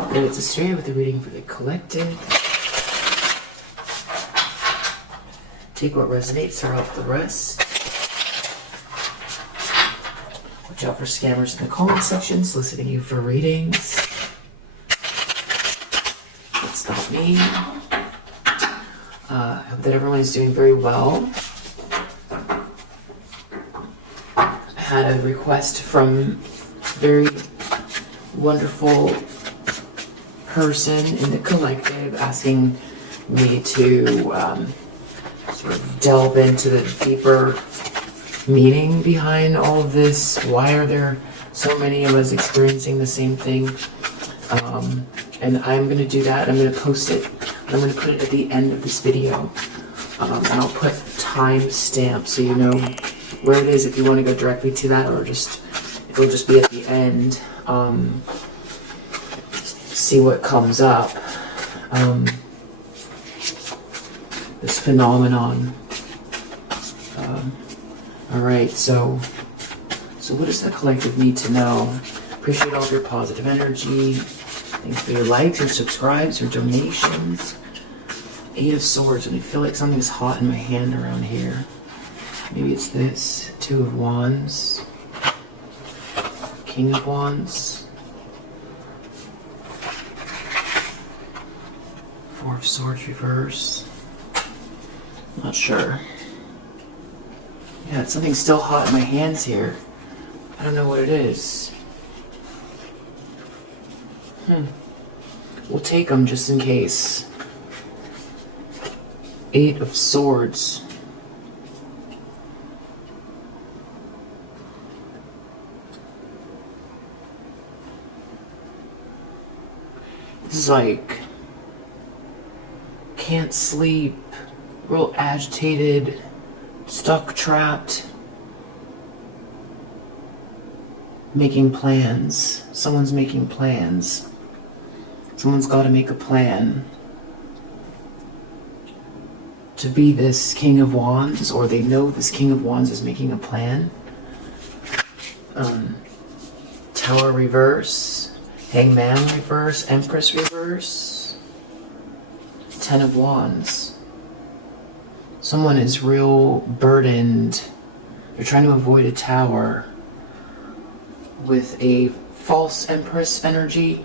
And it's a straight with the reading for the collective. Take what resonates, throw out the rest. Watch out for scammers in the comment section, soliciting you for readings. That's not me. I hope that everyone is doing very well. I had a request from a very wonderful person in the collective asking me to sort of delve into the deeper meaning behind all of this. Why are there so many of us experiencing the same thing? And I'm going to do that. I'm going to post it. I'm going to put it at the end of this video. And I'll put timestamp so you know where it is if you want to go directly to that, or just it'll just be at the end. See what comes up. This phenomenon. Alright, so what does the collective need to know? Appreciate all of your positive energy. Thanks for your likes, your subscribes, your donations. 8 of Swords, and I feel like something's hot in my hand around here. Maybe it's this. 2 of Wands. King of Wands. 4 of Swords reverse. Not sure. Yeah, something's still hot in my hands here. I don't know what it is. We'll take them just in case. 8 of Swords. This is like, can't sleep, real agitated, stuck, trapped, making plans. Someone's making plans. Someone's got to make a plan to be this King of Wands, or they know this King of Wands is making a plan. Tower reverse, Hangman reverse, Empress reverse, 10 of Wands. Someone is real burdened. They're trying to avoid a tower with a false Empress energy.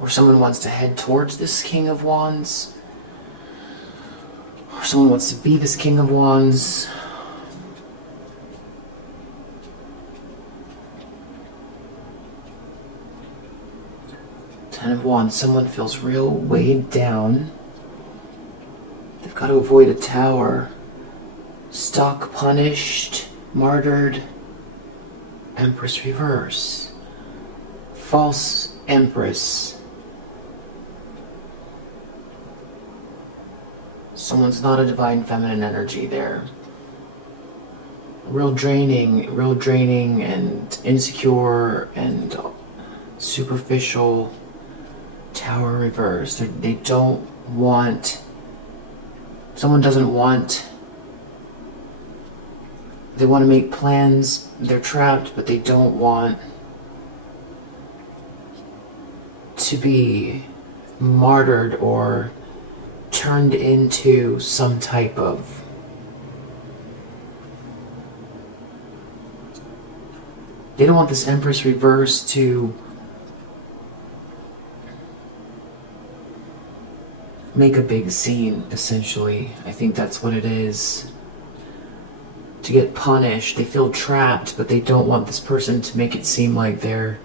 Or someone wants to head towards this King of Wands. Or someone wants to be this King of Wands. Ten of Wands. Someone feels real weighed down. They've got to avoid a tower. Stuck, punished, martyred. Empress reverse. False Empress. Someone's not a divine feminine energy there. Real draining and insecure and superficial. Tower reverse. They don't want, someone doesn't want, they want to make plans, they're trapped, but they don't want to be martyred or turned into some type of they don't want this Empress reverse to make a big scene, essentially. I think that's what it is. To get punished. They feel trapped, but they don't want this person to make it seem like they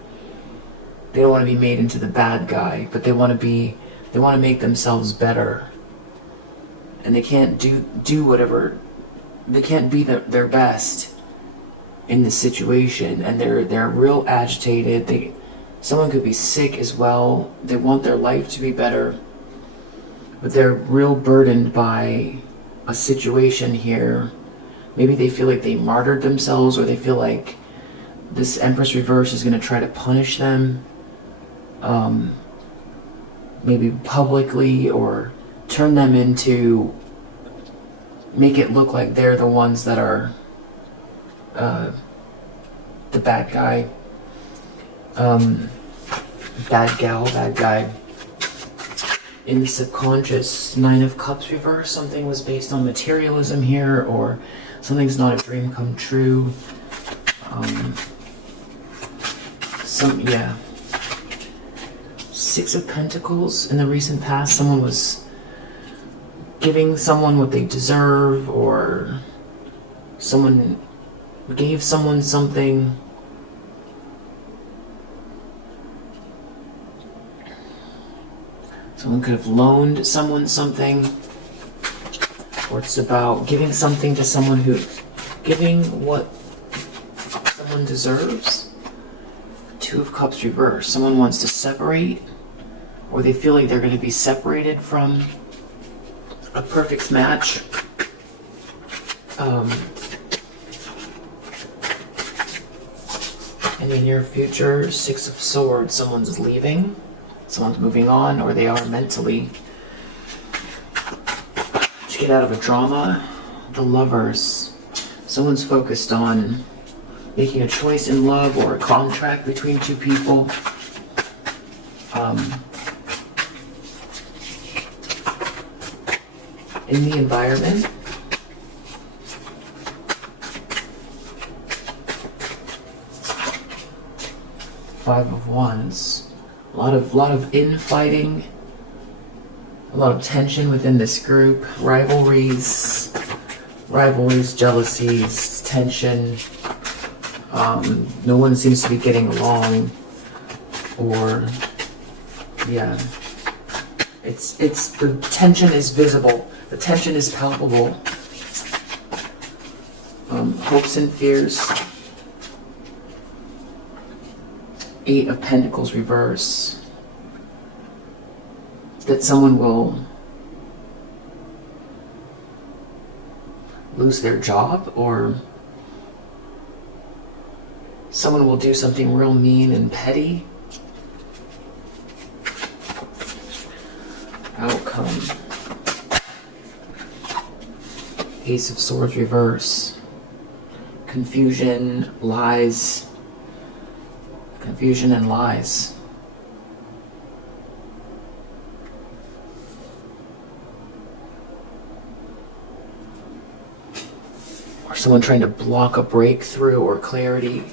don't want to be made into the bad guy, but they want to make themselves better. And they can't do whatever, they can't be their best in this situation, and they're real agitated. Someone could be sick as well. They want their life to be better, but they're real burdened by a situation here. Maybe they feel like they martyred themselves, or they feel like this Empress reverse is going to try to punish them, maybe publicly, or turn them into make it look like they're the ones that are the bad guy, bad gal, bad guy. In the subconscious, Nine of Cups reverse, something was based on materialism here, or something's not a dream come true. Yeah. Six of Pentacles. In the recent past, someone was giving someone what they deserve, or someone gave someone something. Someone could have loaned someone something, or it's about giving something to someone giving what someone deserves. Two of Cups reverse. Someone wants to separate, or they feel like they're going to be separated from a perfect match. In the near future, Six of Swords, someone's leaving, someone's moving on, or they are mentally to get out of a drama. The Lovers, someone's focused on making a choice in love or a contract between two people. In the environment, Five of Wands, a lot of infighting, a lot of tension within this group, rivalries, jealousies, tension. No one seems to be getting along, or yeah, it's the tension is visible, the tension is palpable. Hopes and fears. Eight of Pentacles reverse. That someone will lose their job, or someone will do something real mean and petty. Outcome. Ace of Swords reverse. Confusion, lies. Confusion and lies. Or someone trying to block a breakthrough or clarity.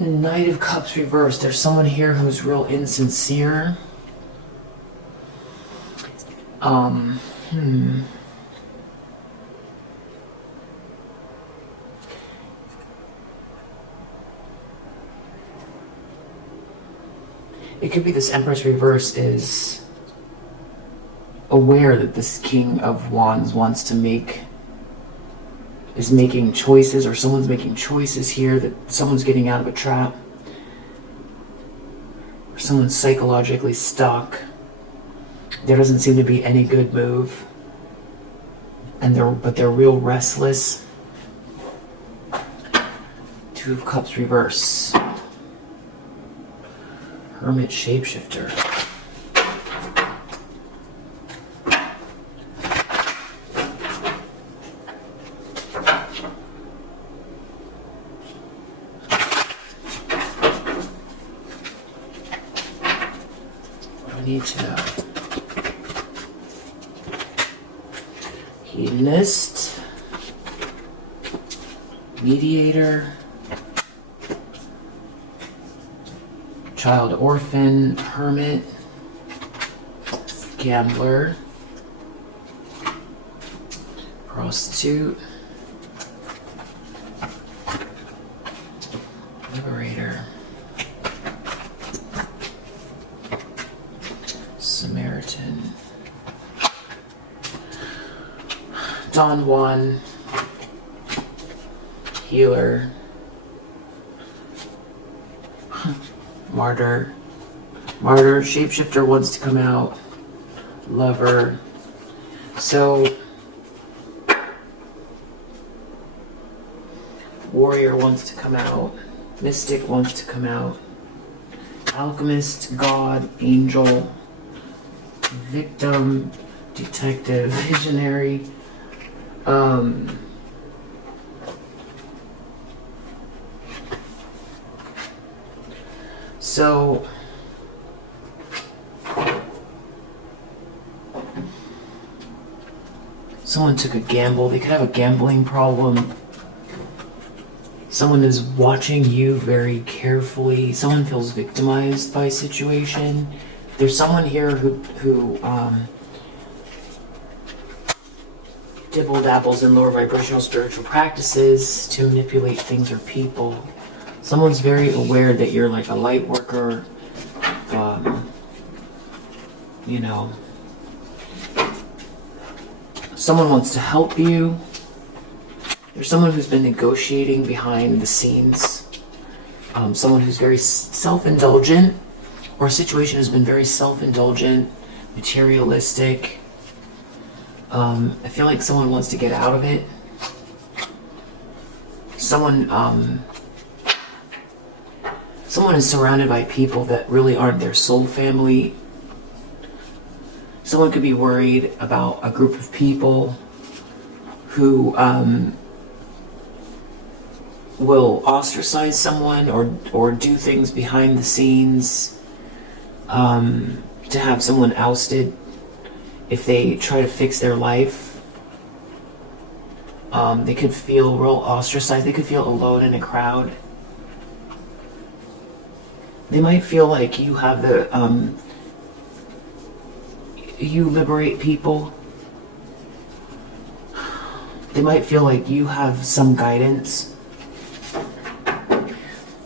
Knight of Cups reversed. There's someone here who's real insincere. It could be this Empress reverse is aware that this King of Wands is making choices, or someone's making choices here, that someone's getting out of a trap, or someone's psychologically stuck. There doesn't seem to be any good move, and they're real restless. Two of Cups reverse. Hermit shapeshifter. Need to know. Hedonist, mediator, child orphan, hermit, gambler, prostitute, liberator, Samaritan, Don Juan, healer, martyr, shapeshifter wants to come out, lover. So warrior wants to come out, mystic wants to come out, alchemist, god, angel, victim, detective, visionary. So someone took a gamble. They could have a gambling problem. Someone is watching you very carefully. Someone feels victimized by a situation. There's someone here who dibble dabbles in lower vibrational spiritual practices to manipulate things or people. Someone's very aware that you're like a light worker. You know, someone wants to help you. There's someone who's been negotiating behind the scenes. Someone who's very self-indulgent, or a situation has been very self-indulgent, materialistic. I feel like someone wants to get out of it. Someone is surrounded by people that really aren't their soul family. Someone could be worried about a group of people who will ostracize someone or do things behind the scenes to have someone ousted if they try to fix their life. They could feel real ostracized. They could feel alone in a crowd. They might feel like you have the you liberate people. They might feel like you have some guidance.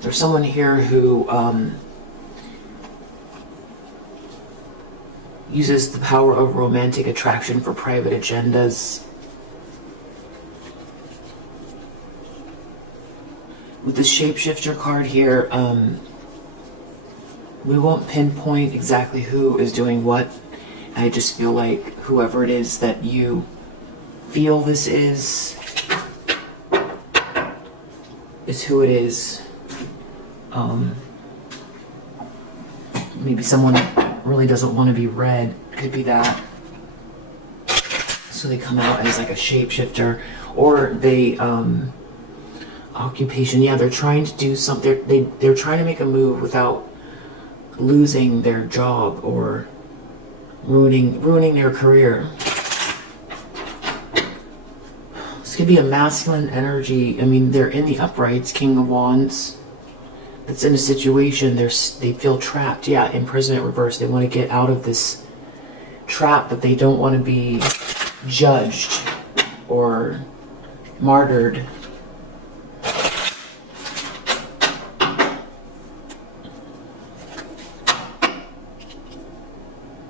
There's someone here who uses the power of romantic attraction for private agendas. With the shapeshifter card here, we won't pinpoint exactly who is doing what. I just feel like whoever it is that you feel this is who it is. Maybe someone really doesn't want to be read. Could be that. So they come out as like a shapeshifter, or they occupation. Yeah, they're trying to do something. They're trying to make a move without losing their job or ruining their career. This could be a masculine energy. I mean, they're in the uprights, King of Wands. That's in a situation they feel trapped. Yeah, imprisonment reverse. They want to get out of this trap, but they don't want to be judged or martyred.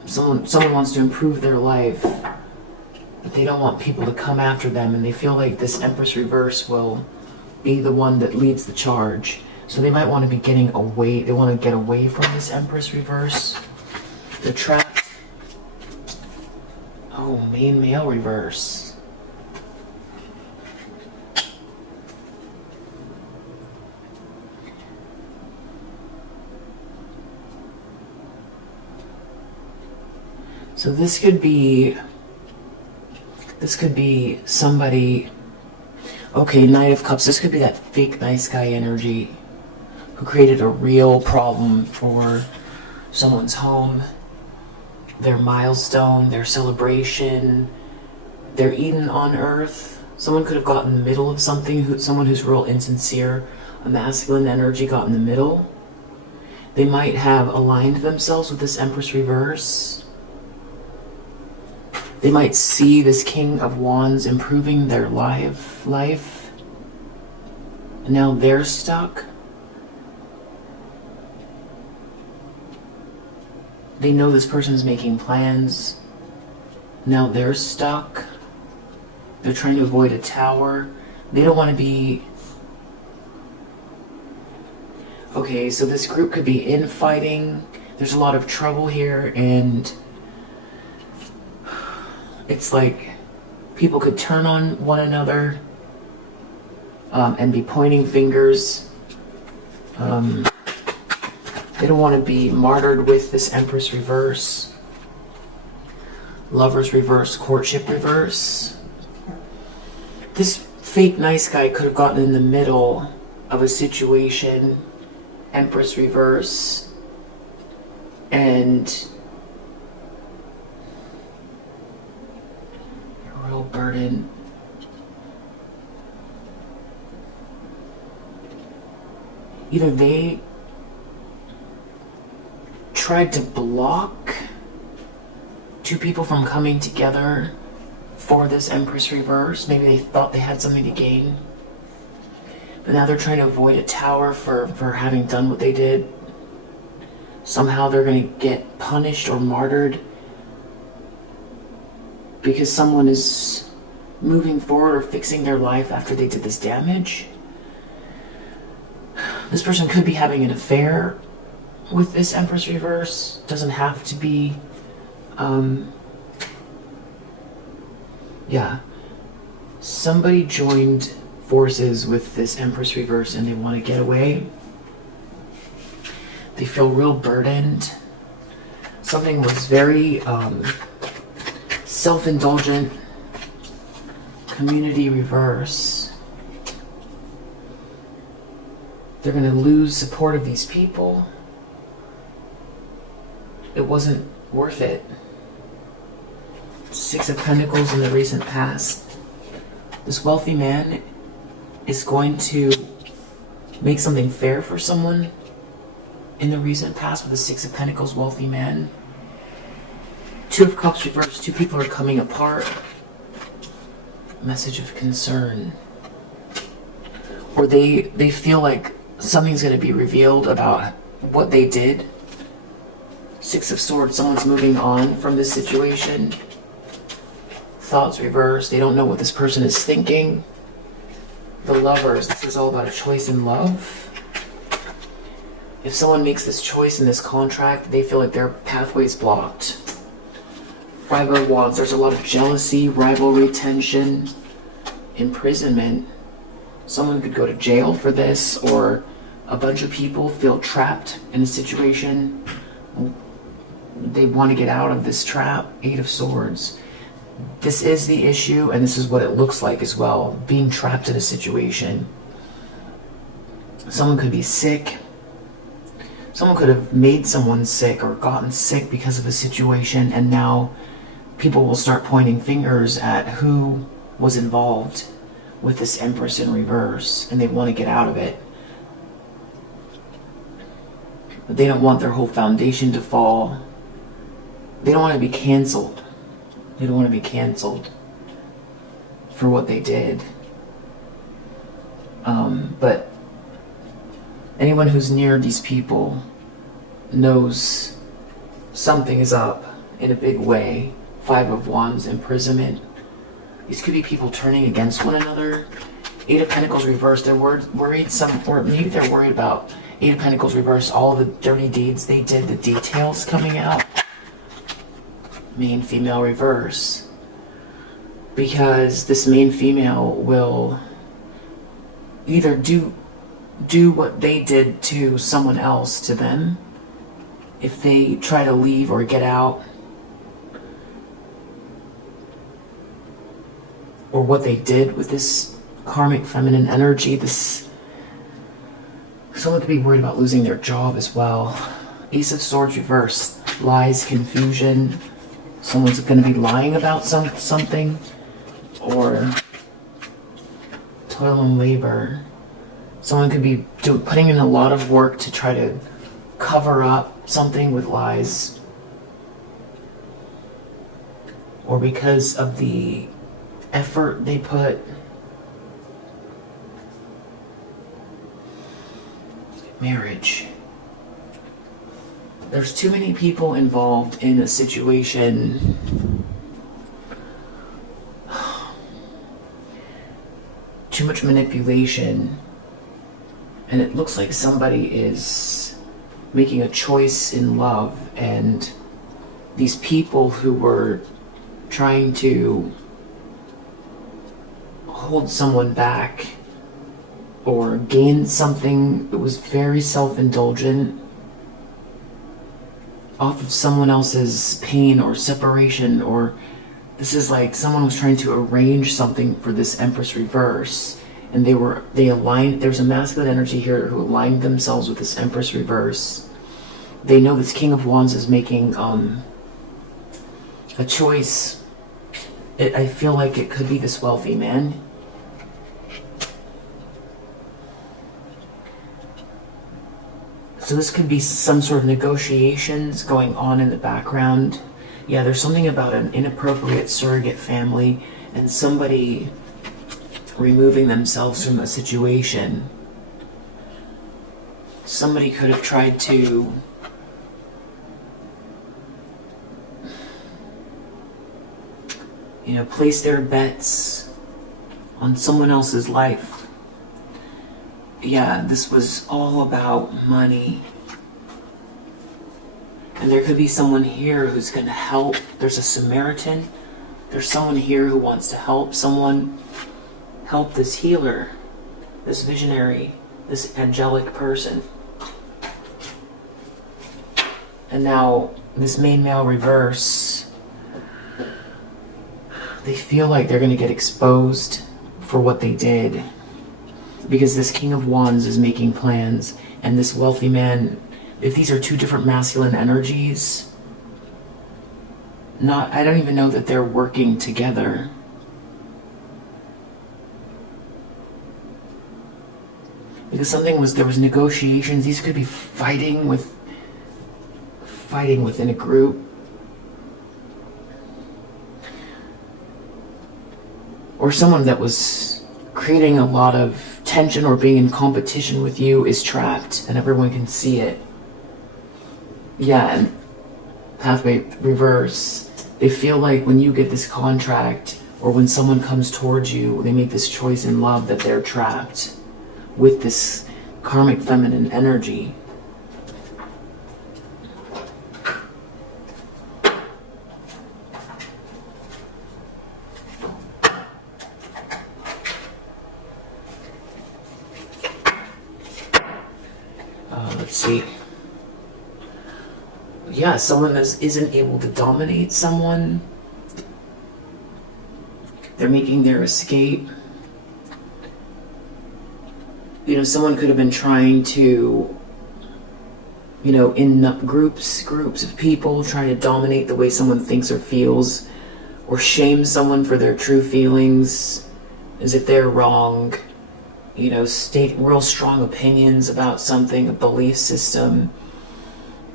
Someone wants to improve their life, but they don't want people to come after them, and they feel like this Empress reverse will be the one that leads the charge. So they might want to be getting away. They want to get away from this Empress reverse. They're trapped. Oh, main male reverse. So this could be somebody. Okay, Knight of Cups. This could be that fake nice guy energy who created a real problem for someone's home, their milestone, their celebration, their Eden on Earth. Someone could have gotten in the middle of something, someone who's real insincere, a masculine energy got in the middle. They might have aligned themselves with this Empress reverse. They might see this King of Wands improving their life. And now they're stuck. They know this person's making plans. Now they're stuck. They're trying to avoid a tower. They don't want to be... Okay, so this group could be infighting. There's a lot of trouble here, and it's like people could turn on one another and be pointing fingers. They don't want to be martyred with this Empress reverse. Lovers reverse, courtship reverse. This fake nice guy could have gotten in the middle of a situation. Empress reverse. And a real burden. Either they tried to block two people from coming together for this Empress reverse. Maybe they thought they had something to gain. But now they're trying to avoid a tower for having done what they did. Somehow they're going to get punished or martyred because someone is moving forward or fixing their life after they did this damage. This person could be having an affair with this Empress reverse. Doesn't have to be, somebody joined forces with this Empress reverse and they want to get away. They feel real burdened. Something was very self-indulgent. Community reverse. They're going to lose support of these people. It wasn't worth it. Six of Pentacles in the recent past. This wealthy man is going to make something fair for someone in the recent past with the Six of Pentacles wealthy man. Two of Cups reversed. Two people are coming apart. Message of concern. Or they feel like something's going to be revealed about what they did. Six of Swords, someone's moving on from this situation. Thoughts reversed. They don't know what this person is thinking. The Lovers, this is all about a choice in love. If someone makes this choice in this contract, they feel like their pathway's blocked. Five of Wands, there's a lot of jealousy, rivalry, tension, imprisonment. Someone could go to jail for this, or a bunch of people feel trapped in a situation. They want to get out of this trap. Eight of Swords. This is the issue, and this is what it looks like as well. Being trapped in a situation. Someone could be sick. Someone could have made someone sick or gotten sick because of a situation, and now people will start pointing fingers at who was involved with this Empress in reverse, and they want to get out of it. But they don't want their whole foundation to fall. They don't want to be canceled. They don't want to be canceled for what they did. But anyone who's near these people knows something is up in a big way. Five of Wands, imprisonment. These could be people turning against one another. Eight of Pentacles reversed. They're worried or maybe they're worried about Eight of Pentacles reversed, all the dirty deeds they did, the details coming out. Main female reverse. Because this main female will either do what they did to someone else to them if they try to leave or get out, or what they did with this karmic feminine energy. Someone could be worried about losing their job as well. Ace of Swords reversed. Lies, confusion. Someone's going to be lying about something, or toil and labor. Someone could be putting in a lot of work to try to cover up something with lies, or because of the effort they put. Marriage. There's too many people involved in a situation. Too much manipulation. And it looks like somebody is making a choice in love, and these people who were trying to hold someone back or gain something, it was very self-indulgent. off of someone else's pain or separation, or this is like someone was trying to arrange something for this Empress reverse, and they aligned. There's a masculine energy here who aligned themselves with this Empress reverse. They know this King of Wands is making a choice. I feel like it could be this wealthy man. So this could be some sort of negotiations going on in the background. Yeah, there's something about an inappropriate surrogate family and somebody removing themselves from a situation. Somebody could have tried to place their bets on someone else's life. Yeah, this was all about money. And there could be someone here who's going to help. There's a Samaritan. There's someone here who wants to help help this healer, this visionary, this angelic person. And now this main male reverse, they feel like they're going to get exposed for what they did. Because this King of Wands is making plans, and this wealthy man, if these are two different masculine energies, I don't even know that they're working together. Because there was negotiations. These could be fighting within a group. Or someone that was creating a lot of tension or being in competition with you is trapped and everyone can see it. Yeah, and pathway reverse. They feel like when you get this contract or when someone comes towards you, they make this choice in love that they're trapped with this karmic feminine energy. Let's see. Yeah, someone that isn't able to dominate someone. They're making their escape. Someone could have been trying to, in groups of people, trying to dominate the way someone thinks or feels, or shame someone for their true feelings, as if they're wrong. State real strong opinions about something, a belief system,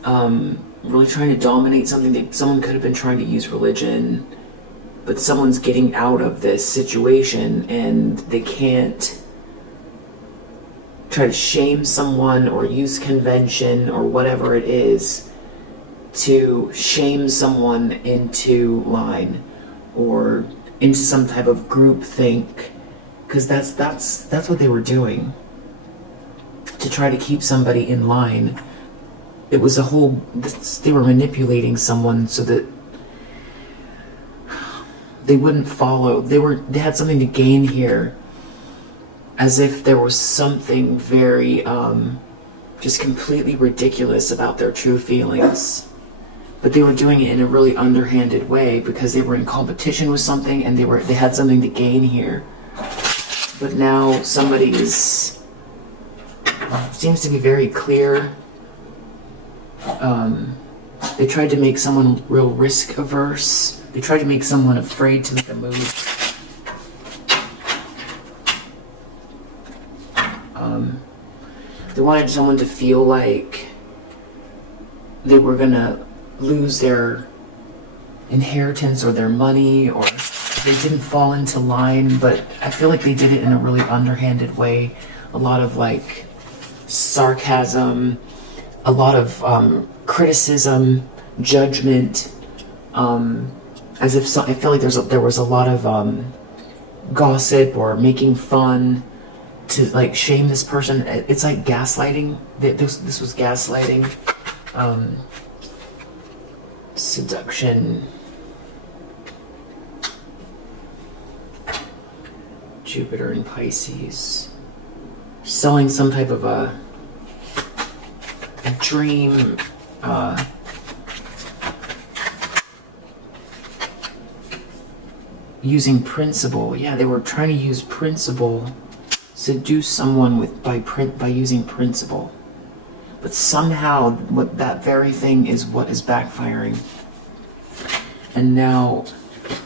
really trying to dominate something. Someone could have been trying to use religion, but someone's getting out of this situation and they can't try to shame someone or use convention or whatever it is to shame someone into line or into some type of group think. Because that's what they were doing, to try to keep somebody in line. It was they were manipulating someone so that they wouldn't follow. They had something to gain here, as if there was something very just completely ridiculous about their true feelings. But they were doing it in a really underhanded way because they were in competition with something and they had something to gain here. But now somebody seems to be very clear. They tried to make someone real risk averse. They tried to make someone afraid to make a move. They wanted someone to feel like they were gonna lose their inheritance or their money, or they didn't fall into line, but I feel like they did it in a really underhanded way. A lot of sarcasm, a lot of criticism, judgment, as if I feel like there was a lot of gossip or making fun to shame this person. It's like gaslighting. This was gaslighting, seduction. Jupiter in Pisces, selling some type of a dream, using principle. Yeah, they were trying to use principle, seduce someone by using principle. But somehow what that very thing is what is backfiring. And now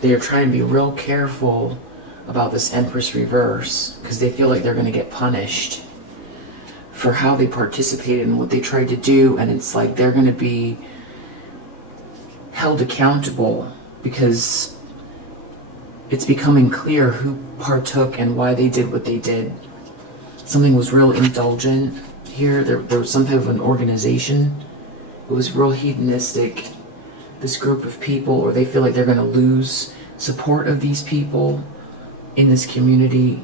they are trying to be real careful about this Empress reverse because they feel like they're going to get punished for how they participated and what they tried to do. And it's like they're going to be held accountable because it's becoming clear who partook and why they did what they did. Something was real indulgent here. There was some type of an organization. It was real hedonistic. This group of people, or they feel like they're going to lose support of these people in this community.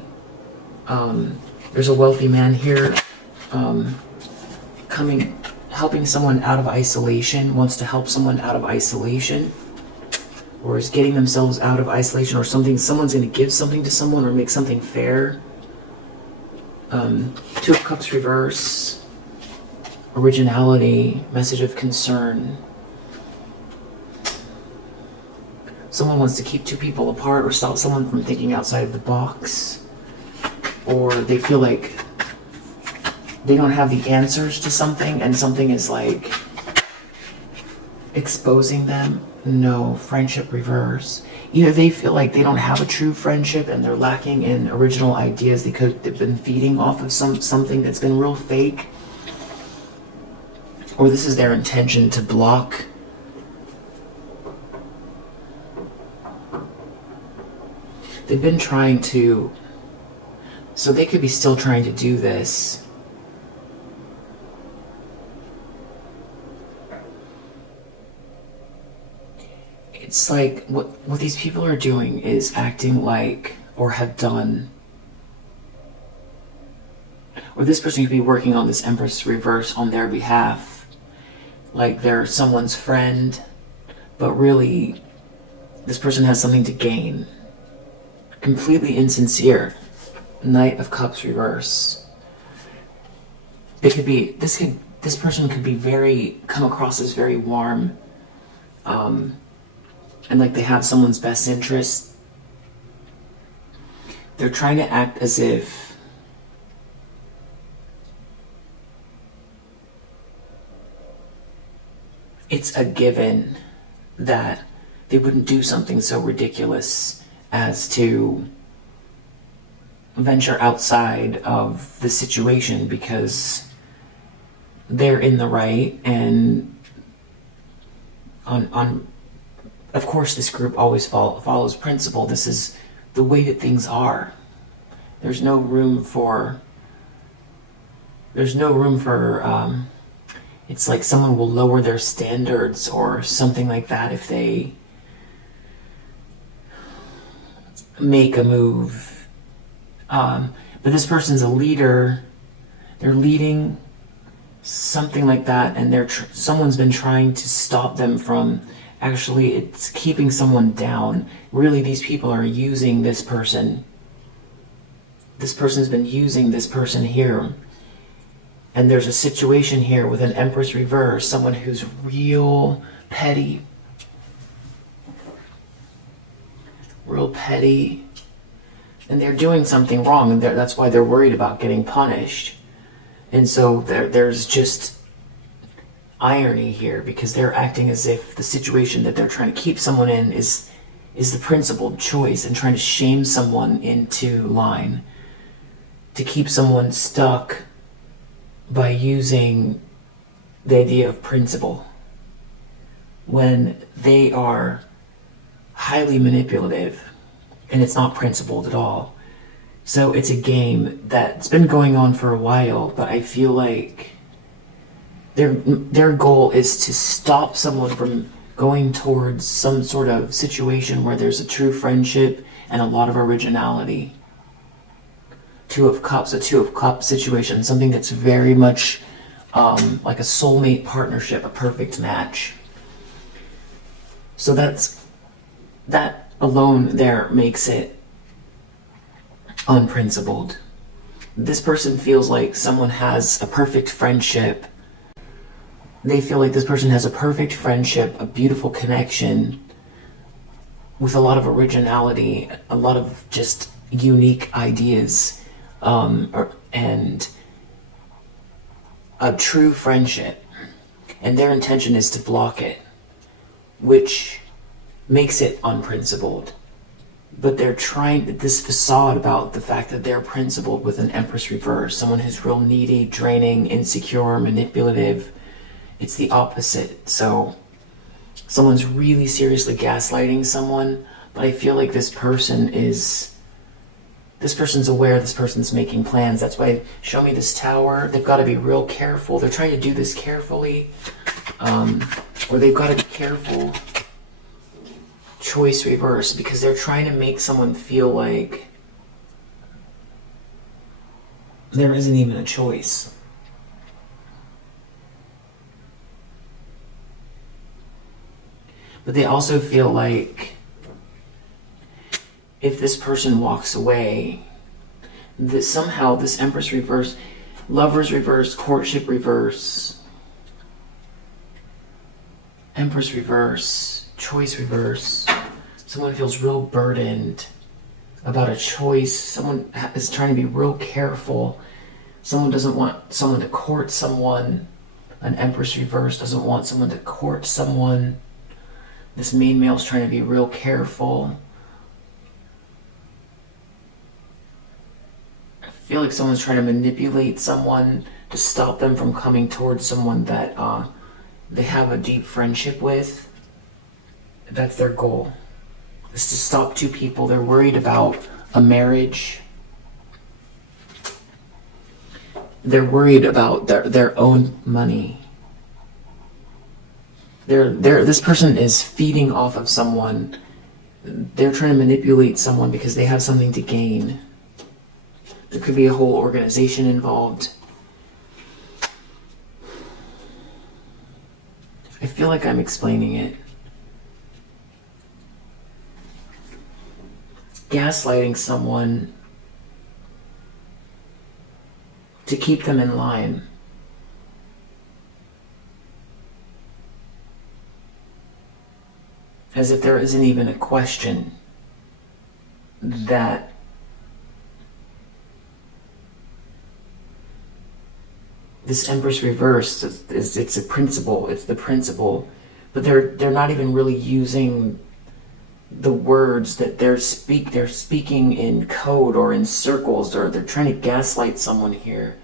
There's a wealthy man here helping someone out of isolation, wants to help someone out of isolation, or is getting themselves out of isolation, or something. Someone's going to give something to someone or make something fair. Two of Cups reverse, originality, message of concern. Someone wants to keep two people apart or stop someone from thinking outside of the box, or they feel like they don't have the answers to something and something is like exposing them. No, friendship reverse. Either they feel like they don't have a true friendship and they're lacking in original ideas because they've been feeding off of something that's been real fake, or this is their intention to block. They've been trying to, so they could be still trying to do this. It's like what these people are doing is acting like, or have done, or this person could be working on this Empress reverse on their behalf, like they're someone's friend, but really this person has something to gain. Completely insincere. Knight of Cups reverse. It could be, this person could be come across as very warm, and like they have someone's best interest. They're trying to act as if it's a given that they wouldn't do something so ridiculous as to venture outside of the situation because they're in the right. And of course this group always follows principle. This is the way that things are. There's no room for it's like someone will lower their standards or something like that if they make a move. But this person's a leader. They're leading something like that, and someone's been trying to stop them from. Actually, it's keeping someone down. Really, these people are using this person. This person's been using this person here. And there's a situation here with an Empress reverse, someone who's real petty. Real petty. And they're doing something wrong, and that's why they're worried about getting punished. And so there's just irony here, because they're acting as if the situation that they're trying to keep someone in is the principled choice, and trying to shame someone into line, to keep someone stuck by using the idea of principle, when they are highly manipulative and it's not principled at all. So it's a game that's been going on for a while, but I feel like their goal is to stop someone from going towards some sort of situation where there's a true friendship and a lot of originality. Two of Cups, a Two of Cups situation, something that's very much like a soulmate partnership, a perfect match. So that alone there makes it unprincipled. This person feels like someone has a perfect friendship. They feel like this person has a perfect friendship, a beautiful connection, with a lot of originality, a lot of just unique ideas, and a true friendship. And their intention is to block it, which makes it unprincipled. But they're trying this facade about the fact that they're principled with an Empress reverse, someone who's real needy, draining, insecure, manipulative. It's the opposite. So someone's really seriously gaslighting someone, but I feel like this person's aware, this person's making plans. That's why, show me this tower. They've got to be real careful. They're trying to do this carefully, or they've got to be careful. Choice reverse, because they're trying to make someone feel like there isn't even a choice. But they also feel like if this person walks away, that somehow this Empress reverse, Lovers reverse, Courtship reverse, Empress reverse, Choice reverse, someone feels real burdened about a choice. Someone is trying to be real careful. Someone doesn't want someone to court someone. An Empress reverse doesn't want someone to court someone. This main male is trying to be real careful. I feel like someone's trying to manipulate someone to stop them from coming towards someone that they have a deep friendship with. That's their goal, is to stop two people. They're worried about a marriage. They're worried about their own money. This person is feeding off of someone. They're trying to manipulate someone because they have something to gain. There could be a whole organization involved. I feel like I'm explaining it. Gaslighting someone to keep them in line. As if there isn't even a question that this Empress reverse is it's a principle, it's the principle, but they're not even really using the words that they're speaking in code or in circles, or they're trying to gaslight someone here,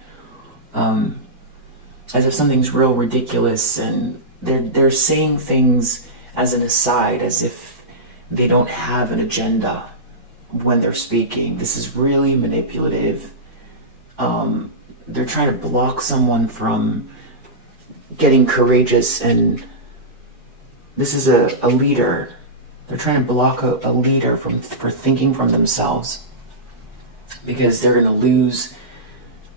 as if something's real ridiculous, and they're saying things as an aside, as if they don't have an agenda when they're speaking. This is really manipulative. They're trying to block someone from getting courageous, and this is a leader. They're trying to block a leader for thinking from themselves, because they're going to lose.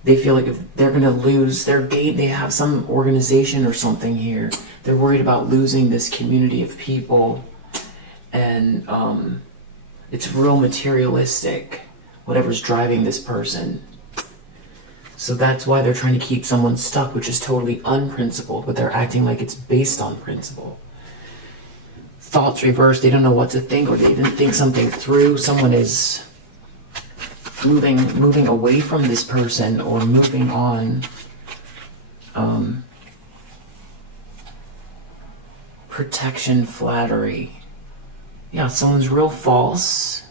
They feel like if they're going to lose their gate, they have some organization or something here. They're worried about losing this community of people, and it's real materialistic, whatever's driving this person. So that's why they're trying to keep someone stuck, which is totally unprincipled, but they're acting like it's based on principle. Thoughts reversed, they don't know what to think, or they didn't think something through. Someone is moving away from this person, or moving on. Protection, flattery. Yeah, someone's real false.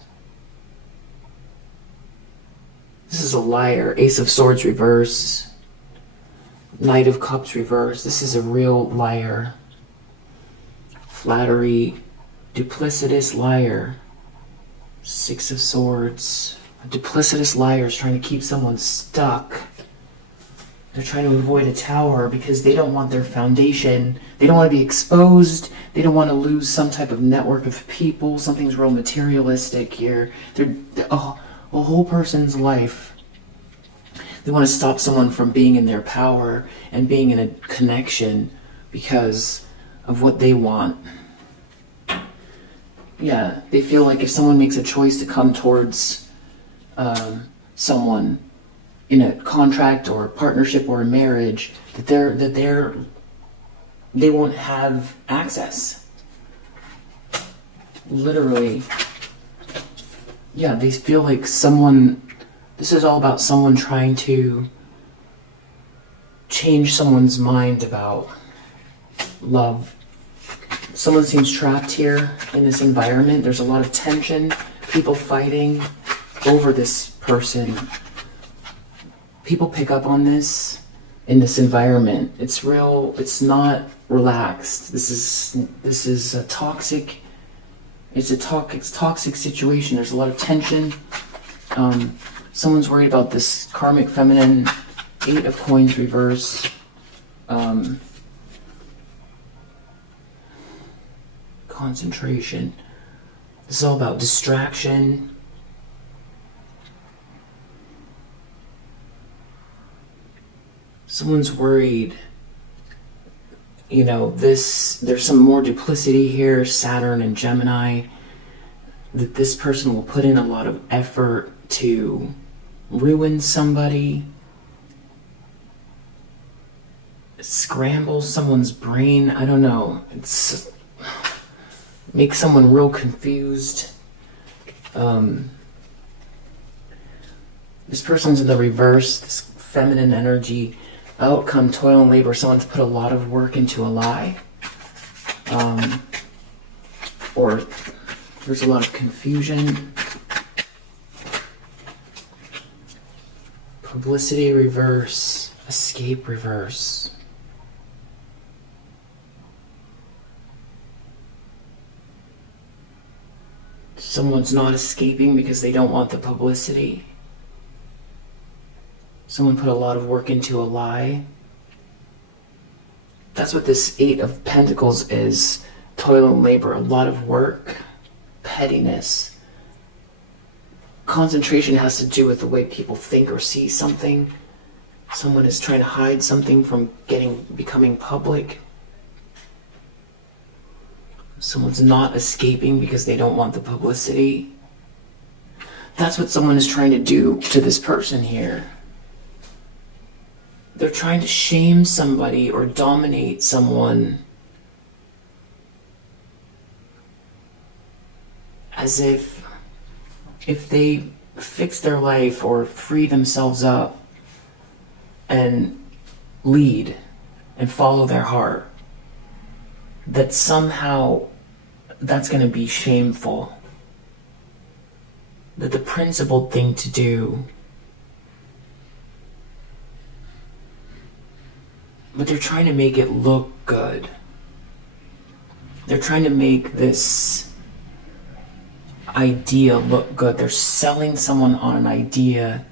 This is a liar. Ace of Swords reverse. Knight of Cups reverse. This is a real liar. Flattery. Duplicitous liar. Six of Swords. A duplicitous liar is trying to keep someone stuck. They're trying to avoid a tower because they don't want their foundation. They don't want to be exposed. They don't want to lose some type of network of people. Something's real materialistic here. They're a whole person's life. They want to stop someone from being in their power and being in a connection because of what they want. Yeah, they feel like if someone makes a choice to come towards someone in a contract or a partnership or a marriage, they won't have access. literally, yeah, they feel like someone, this is all about someone trying to change someone's mind about love. Someone seems trapped here in this environment. There's a lot of tension, people fighting over this person. People pick up on this in this environment. It's real, it's not relaxed. This is a toxic, it's a toxic situation. There's a lot of tension. Someone's worried about this karmic feminine, 8 of coins reverse. Concentration. This is all about distraction. Someone's worried, you know, there's some more duplicity here, Saturn and Gemini, that this person will put in a lot of effort to ruin somebody, scramble someone's brain, I don't know, it's make someone real confused. This person's in the reverse, this feminine energy, outcome, toil and labor. Someone's put a lot of work into a lie. Or there's a lot of confusion. Publicity reverse, escape reverse. Someone's not escaping because they don't want the publicity. Someone put a lot of work into a lie. That's what this 8 of Pentacles is. Toil and labor, a lot of work, pettiness. Concentration has to do with the way people think or see something. Someone is trying to hide something from becoming public. Someone's not escaping because they don't want the publicity. That's what someone is trying to do to this person here. They're trying to shame somebody or dominate someone as if they fix their life or free themselves up and lead and follow their heart, that somehow that's going to be shameful. That the principled thing to do. But they're trying to make it look good. They're trying to make this idea look good. They're selling someone on an idea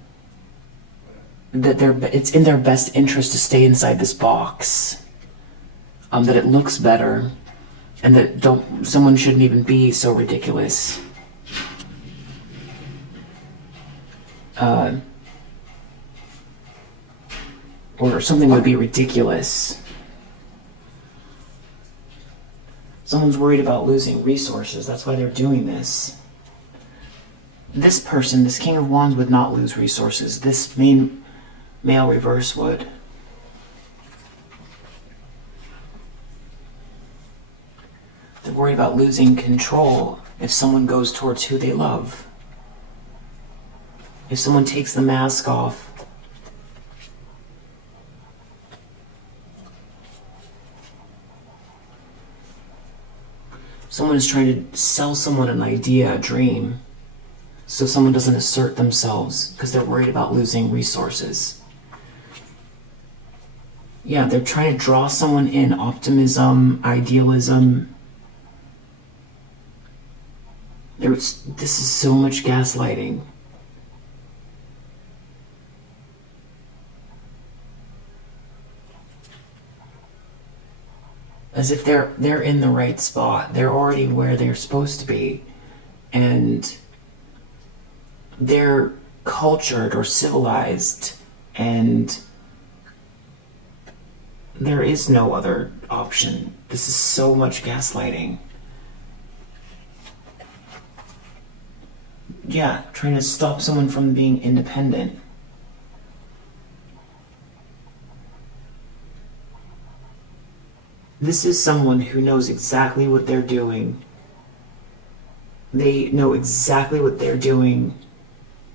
that it's in their best interest to stay inside this box. That it looks better, and that someone shouldn't even be so ridiculous. Or something would be ridiculous. Someone's worried about losing resources. That's why they're doing this. This person, this King of Wands, would not lose resources. This main male reverse would. They're worried about losing control if someone goes towards who they love. If someone takes the mask off. Someone is trying to sell someone an idea, a dream, so someone doesn't assert themselves because they're worried about losing resources. Yeah, they're trying to draw someone in, optimism, idealism. This is so much gaslighting. As if they're in the right spot. They're already where they're supposed to be. And they're cultured or civilized, and there is no other option. This is so much gaslighting. Yeah, trying to stop someone from being independent. This is someone who knows exactly what they're doing They know exactly what they're doing.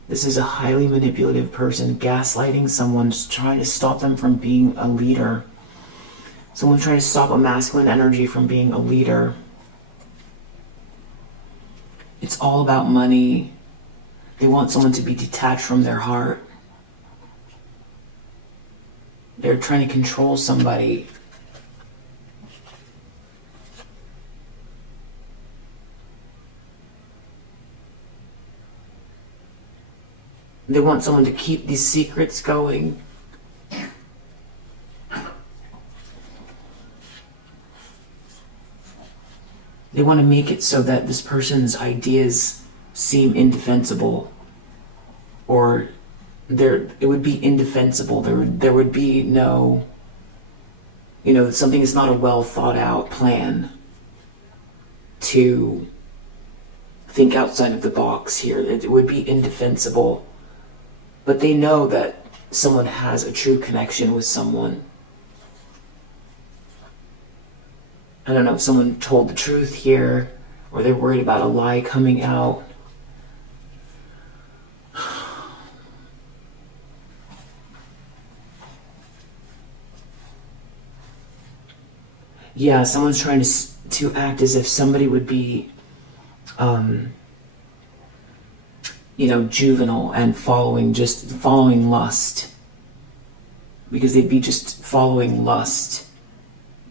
This is a highly manipulative person gaslighting someone, just trying to stop them from being a leader. Someone trying to stop a masculine energy from being a leader. It's all about money. They want someone to be detached from their heart. They're trying to control somebody. They want someone to keep these secrets going. They want to make it so that this person's ideas seem indefensible, or it would be indefensible. There would be no, something is not a well thought out plan to think outside of the box here. It would be indefensible. But they know that someone has a true connection with someone. I don't know if someone told the truth here, or they're worried about a lie coming out. Yeah, someone's trying to act as if somebody would be, juvenile and following lust. Because they'd be just following lust.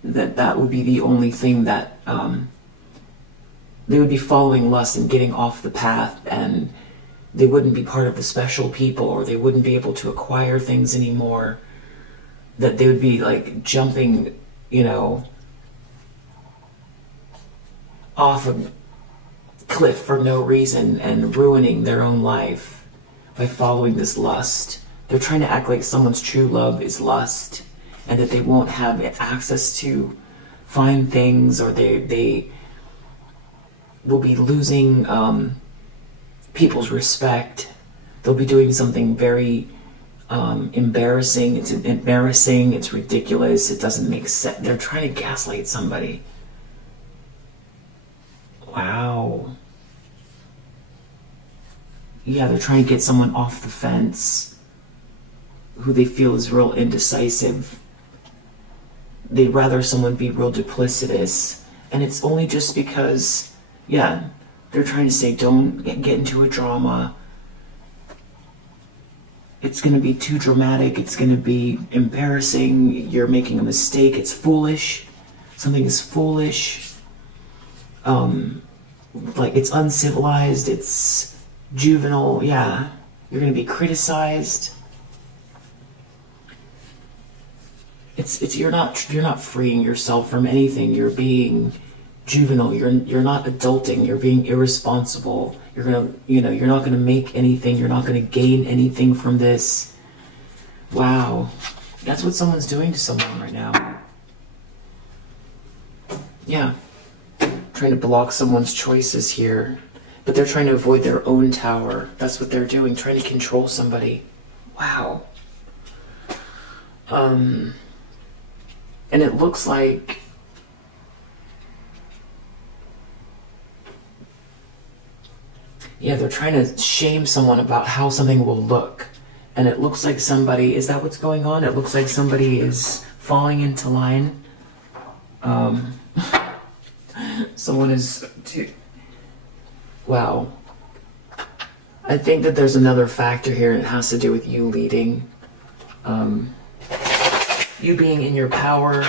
That would be the only thing that, they would be following lust and getting off the path, and they wouldn't be part of the special people, or they wouldn't be able to acquire things anymore. That they would be like jumping, off a cliff for no reason and ruining their own life by following this lust. They're trying to act like someone's true love is lust, and that they won't have access to fine things, or they will be losing people's respect. They'll be doing something very embarrassing. It's embarrassing, it's ridiculous, it doesn't make sense. They're trying to gaslight somebody. Wow. Yeah, they're trying to get someone off the fence who they feel is real indecisive. They'd rather someone be real duplicitous. And it's only just because, they're trying to say, don't get into a drama. It's going to be too dramatic. It's going to be embarrassing. You're making a mistake. It's foolish. Something is foolish. Like it's uncivilized. It's juvenile. Yeah. You're going to be criticized. You're not freeing yourself from anything. You're being juvenile. You're not adulting. You're being irresponsible. You're not gonna make anything. You're not gonna gain anything from this. Wow, that's what someone's doing to someone right now. Yeah, trying to block someone's choices here, but they're trying to avoid their own tower. That's what they're doing, trying to control somebody. Wow. And it looks like they're trying to shame someone about how something will look. And it looks like somebody, is that what's going on? It looks like somebody is falling into line. Someone is wow. I think that there's another factor here. It has to do with you leading. You being in your power.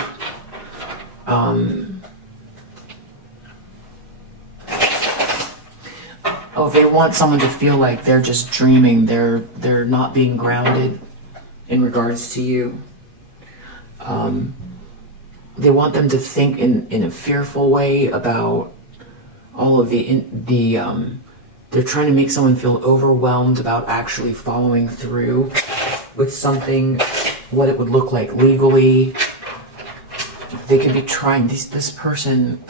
They want someone to feel like they're just dreaming. They're not being grounded in regards to you. They want them to think in a fearful way about all of they're trying to make someone feel overwhelmed about actually following through with something, what it would look like legally. They could be trying, this person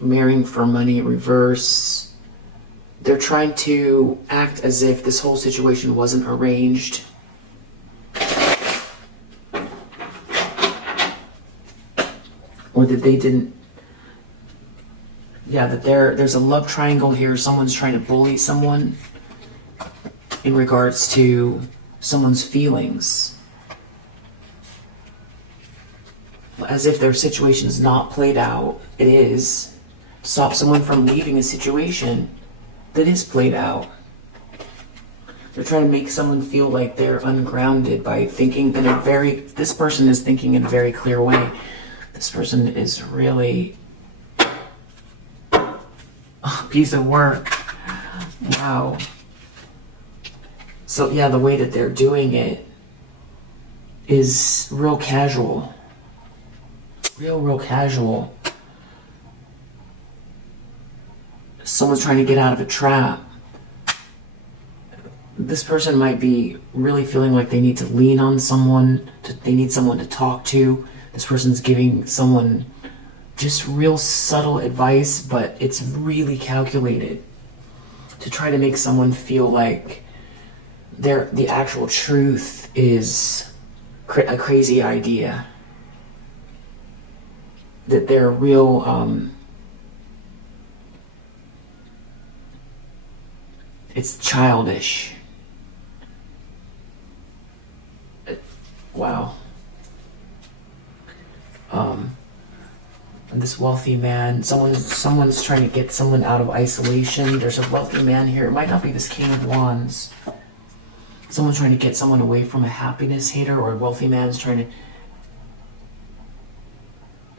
marrying for money reverse. They're trying to act as if this whole situation wasn't arranged. Or that they didn't yeah, that there's a love triangle here. Someone's trying to bully someone in regards to someone's feelings. As if their situation's not played out. It is. Stop someone from leaving a situation that is played out. They're trying to make someone feel like they're ungrounded by thinking in a this person is thinking in a very clear way. This person is really a piece of work. Wow. So yeah, the way that they're doing it is real casual. Real casual. Someone's trying to get out of a trap. This person might be really feeling like they need to lean on someone, they need someone to talk to. This person's giving someone just real subtle advice, but it's really calculated to try to make someone feel like the actual truth is a crazy idea. That they're real, it's childish. Wow. And this wealthy man, someone's trying to get someone out of isolation. There's a wealthy man here. It might not be this King of Wands. Someone's trying to get someone away from a happiness hater, or a wealthy man's trying to...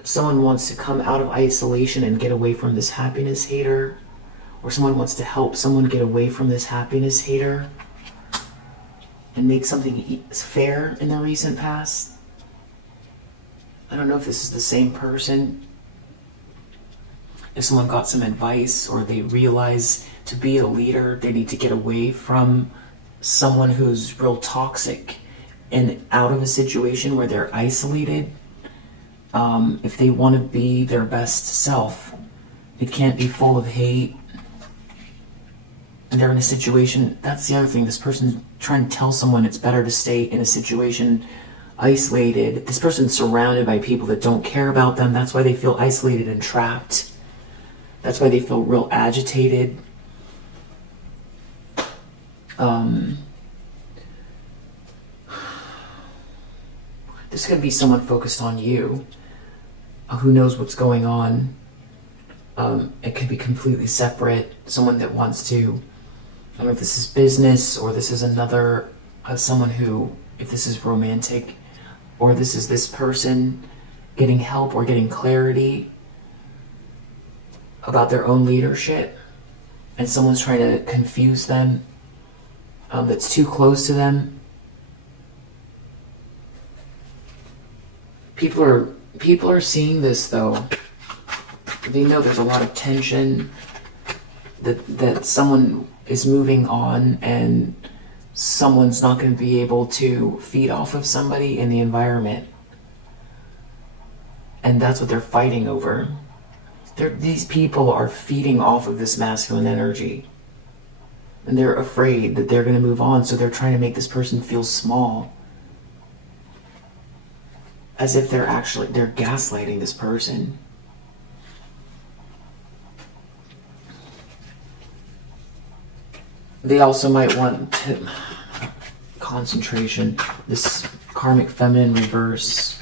Someone wants to come out of isolation and get away from this happiness hater. Or someone wants to help someone get away from this happiness hater and make something fair in the recent past. I don't know if this is the same person. If someone got some advice, or they realize to be a leader, they need to get away from someone who's real toxic and out of a situation where they're isolated. If they want to be their best self, it can't be full of hate. And they're in a situation, that's the other thing, this person's trying to tell someone it's better to stay in a situation isolated. This person's surrounded by people that don't care about them. That's why they feel isolated and trapped. That's why they feel real agitated. This could be someone focused on you, who knows what's going on. It could be completely separate. Someone that wants to, I don't know if this is business, or this is another, someone who, if this is romantic, or this is this person getting help or getting clarity about their own leadership, and someone's trying to confuse them, that's too close to them. People are seeing this though. They know there's a lot of tension, that someone is moving on, and someone's not going to be able to feed off of somebody in the environment. And that's what they're fighting over. These people are feeding off of this masculine energy. And they're afraid that they're going to move on, so they're trying to make this person feel small. As if they're gaslighting this person. They also might want to concentration. This karmic feminine reverse.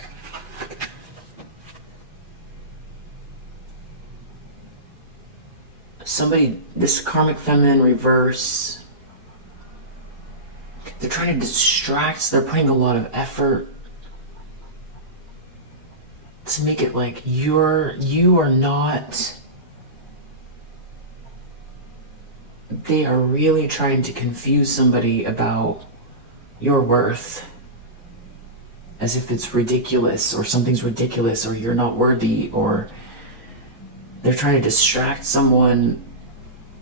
This karmic feminine reverse. They're trying to distract. They're putting a lot of effort to make it like you are not. They are really trying to confuse somebody about your worth, as if it's ridiculous, or something's ridiculous, or you're not worthy, or they're trying to distract someone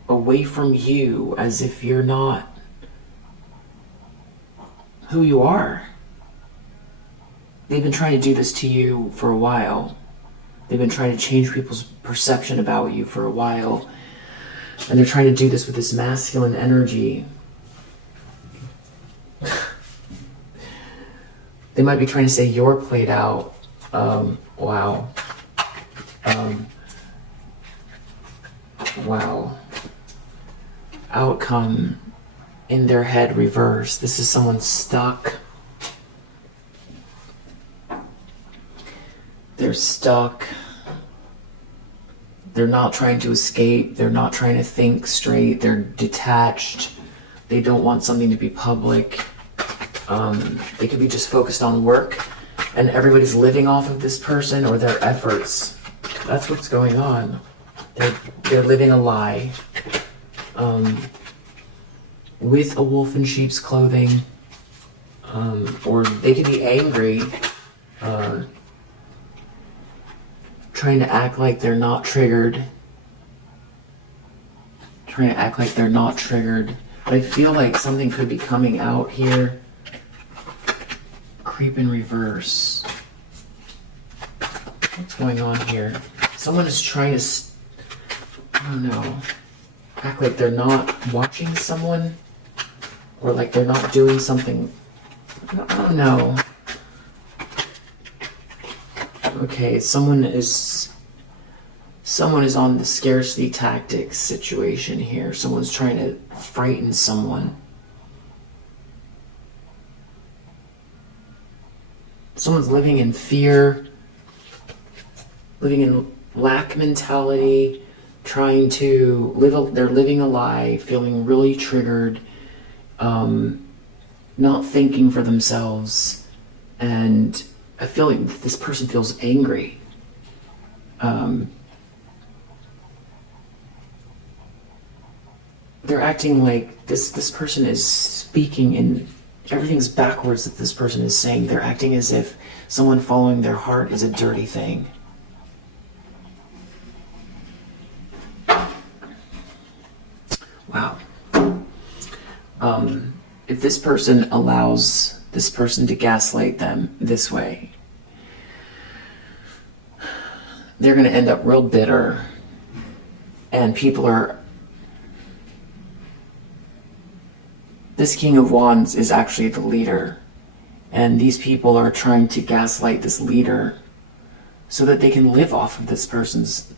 away from you, as if you're not who you are. They've been trying to do this to you for a while. They've been trying to change people's perception about you for a while. And they're trying to do this with this masculine energy. They might be trying to say you're played out. Wow. Wow. Outcome in their head reverse. This is someone stuck. They're stuck. They're not trying to escape. They're not trying to think straight. They're detached. They don't want something to be public. They could be just focused on work, and everybody's living off of this person or their efforts. That's what's going on. They're living a lie. With a wolf in sheep's clothing. Or they could be angry. Trying to act like they're not triggered. But I feel like something could be coming out here. Creep in reverse. What's going on here? Someone is trying to, I don't know, act like they're not watching someone, or like they're not doing something. I don't know. Okay, someone is on the scarcity tactics situation here. Someone's trying to frighten someone. Someone's living in fear, living in lack mentality, trying to they're living a lie, feeling really triggered, not thinking for themselves, and I feel like this person feels angry. They're acting like this person is speaking in everything's backwards that this person is saying. They're acting as if someone following their heart is a dirty thing. Wow. If this person allows this person to gaslight them this way, they're going to end up real bitter, and this King of Wands is actually the leader, and these people are trying to gaslight this leader so that they can live off of this person's.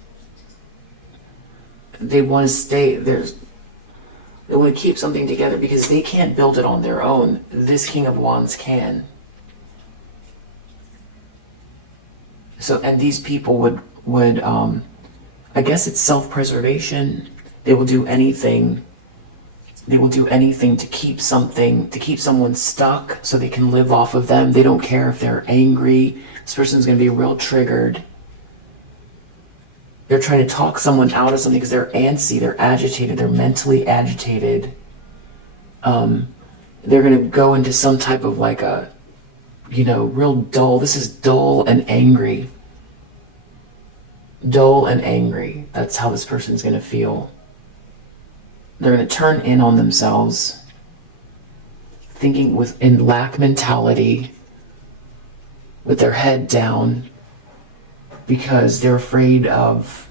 They want to stay there. They want to keep something together because they can't build it on their own. This King of Wands can. So, and these people would I guess it's self-preservation. They will do anything. They will do anything to keep someone stuck so they can live off of them. They don't care if they're angry. This person's going to be real triggered. They're trying to talk someone out of something because they're antsy, they're agitated, they're mentally agitated. They're going to go into some type of like a, real dull. This is dull and angry. Dull and angry. That's how this person's going to feel. They're going to turn in on themselves, thinking in lack mentality, with their head down, because they're afraid of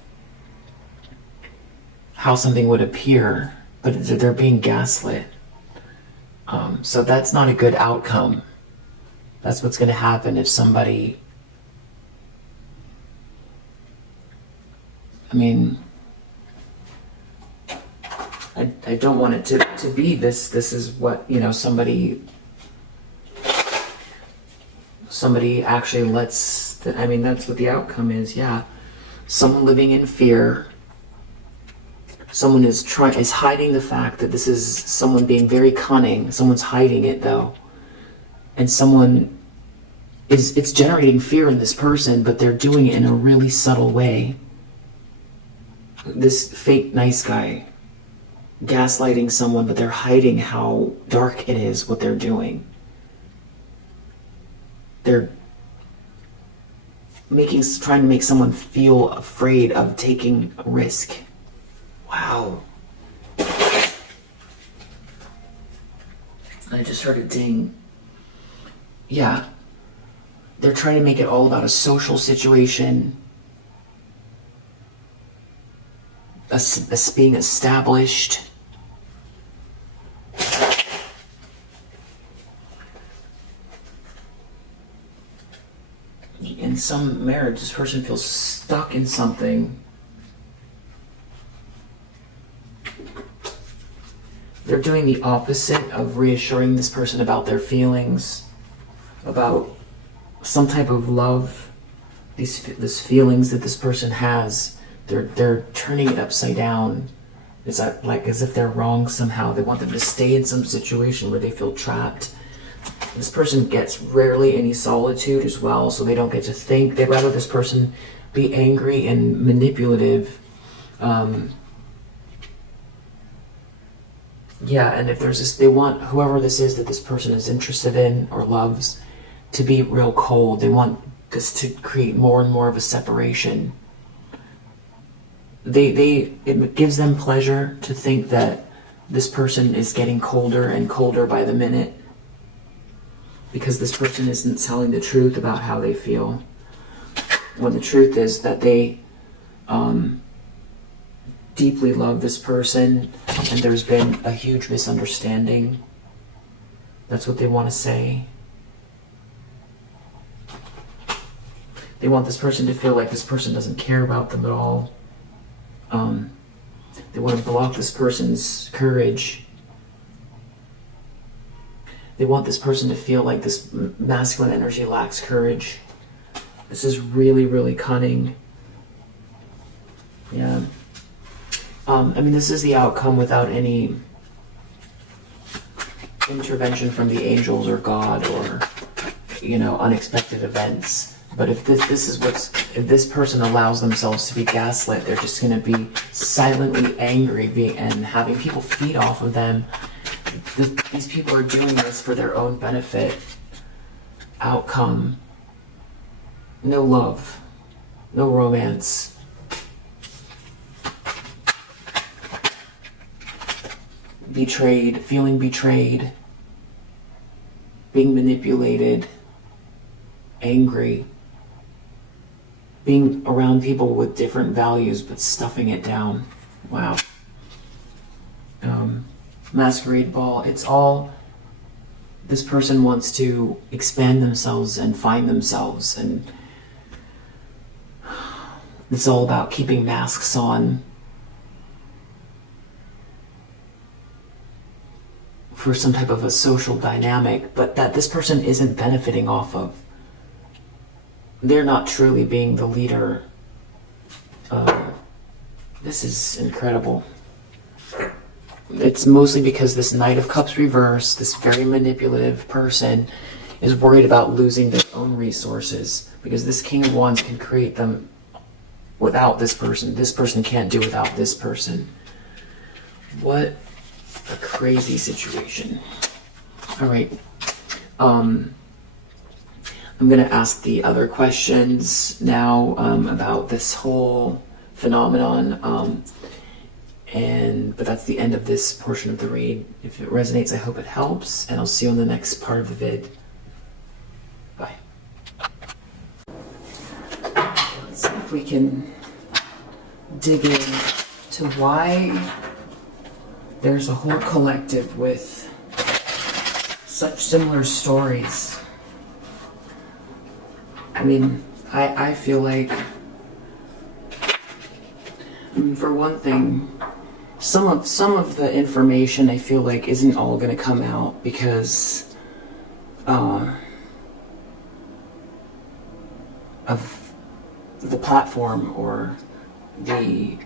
how something would appear, but they're being gaslit. So that's not a good outcome. That's what's going to happen if somebody, I don't want it to be this. This is what, somebody actually lets, that's what the outcome is, yeah. Someone living in fear. Someone is hiding the fact that this is someone being very cunning. Someone's hiding it though. And someone it's generating fear in this person, but they're doing it in a really subtle way. This fake nice guy gaslighting someone, but they're hiding how dark it is what they're doing. They're trying to make someone feel afraid of taking a risk. Wow. I just heard a ding. Yeah. They're trying to make it all about a social situation. As being established. In some marriage, this person feels stuck in something. They're doing the opposite of reassuring this person about their feelings, about some type of love, these feelings that this person has. They're turning it upside down. It's like as if they're wrong somehow. They want them to stay in some situation where they feel trapped. This person gets rarely any solitude as well, so they don't get to think. They'd rather this person be angry and manipulative. Yeah, and if there's this, they want whoever this is that this person is interested in or loves to be real cold. They want this to create more and more of a separation. It gives them pleasure to think that this person is getting colder and colder by the minute, because this person isn't telling the truth about how they feel, when the truth is that they deeply love this person and there's been a huge misunderstanding. That's what they want to say. They want this person to feel like this person doesn't care about them at all. They want to block this person's courage. They want this person to feel like this masculine energy lacks courage. This is really, really cunning. Yeah. I mean, this is the outcome without any intervention from the angels or God or, unexpected events. But if if this person allows themselves to be gaslit, they're just going to be silently angry and having people feed off of them. These people are doing this for their own benefit. Outcome: no love, no romance. Betrayed, feeling betrayed, being manipulated, angry, being around people with different values but stuffing it down. Wow. Masquerade ball. It's all, this person wants to expand themselves and find themselves, and it's all about keeping masks on for some type of a social dynamic, but that this person isn't benefiting off of. They're not truly being the leader. This is incredible. It's mostly because this Knight of Cups reverse, this very manipulative person, is worried about losing their own resources, because this King of Wands can create them without this person. This person can't do without this person. What a crazy situation. All right. I'm going to ask the other questions now about this whole phenomenon. But that's the end of this portion of the read. If it resonates, I hope it helps, and I'll see you on the next part of the vid. Bye. Let's see if we can dig in to why there's a whole collective with such similar stories. I mean, I feel like, for one thing, some of the information I feel like isn't all going to come out because of the platform or the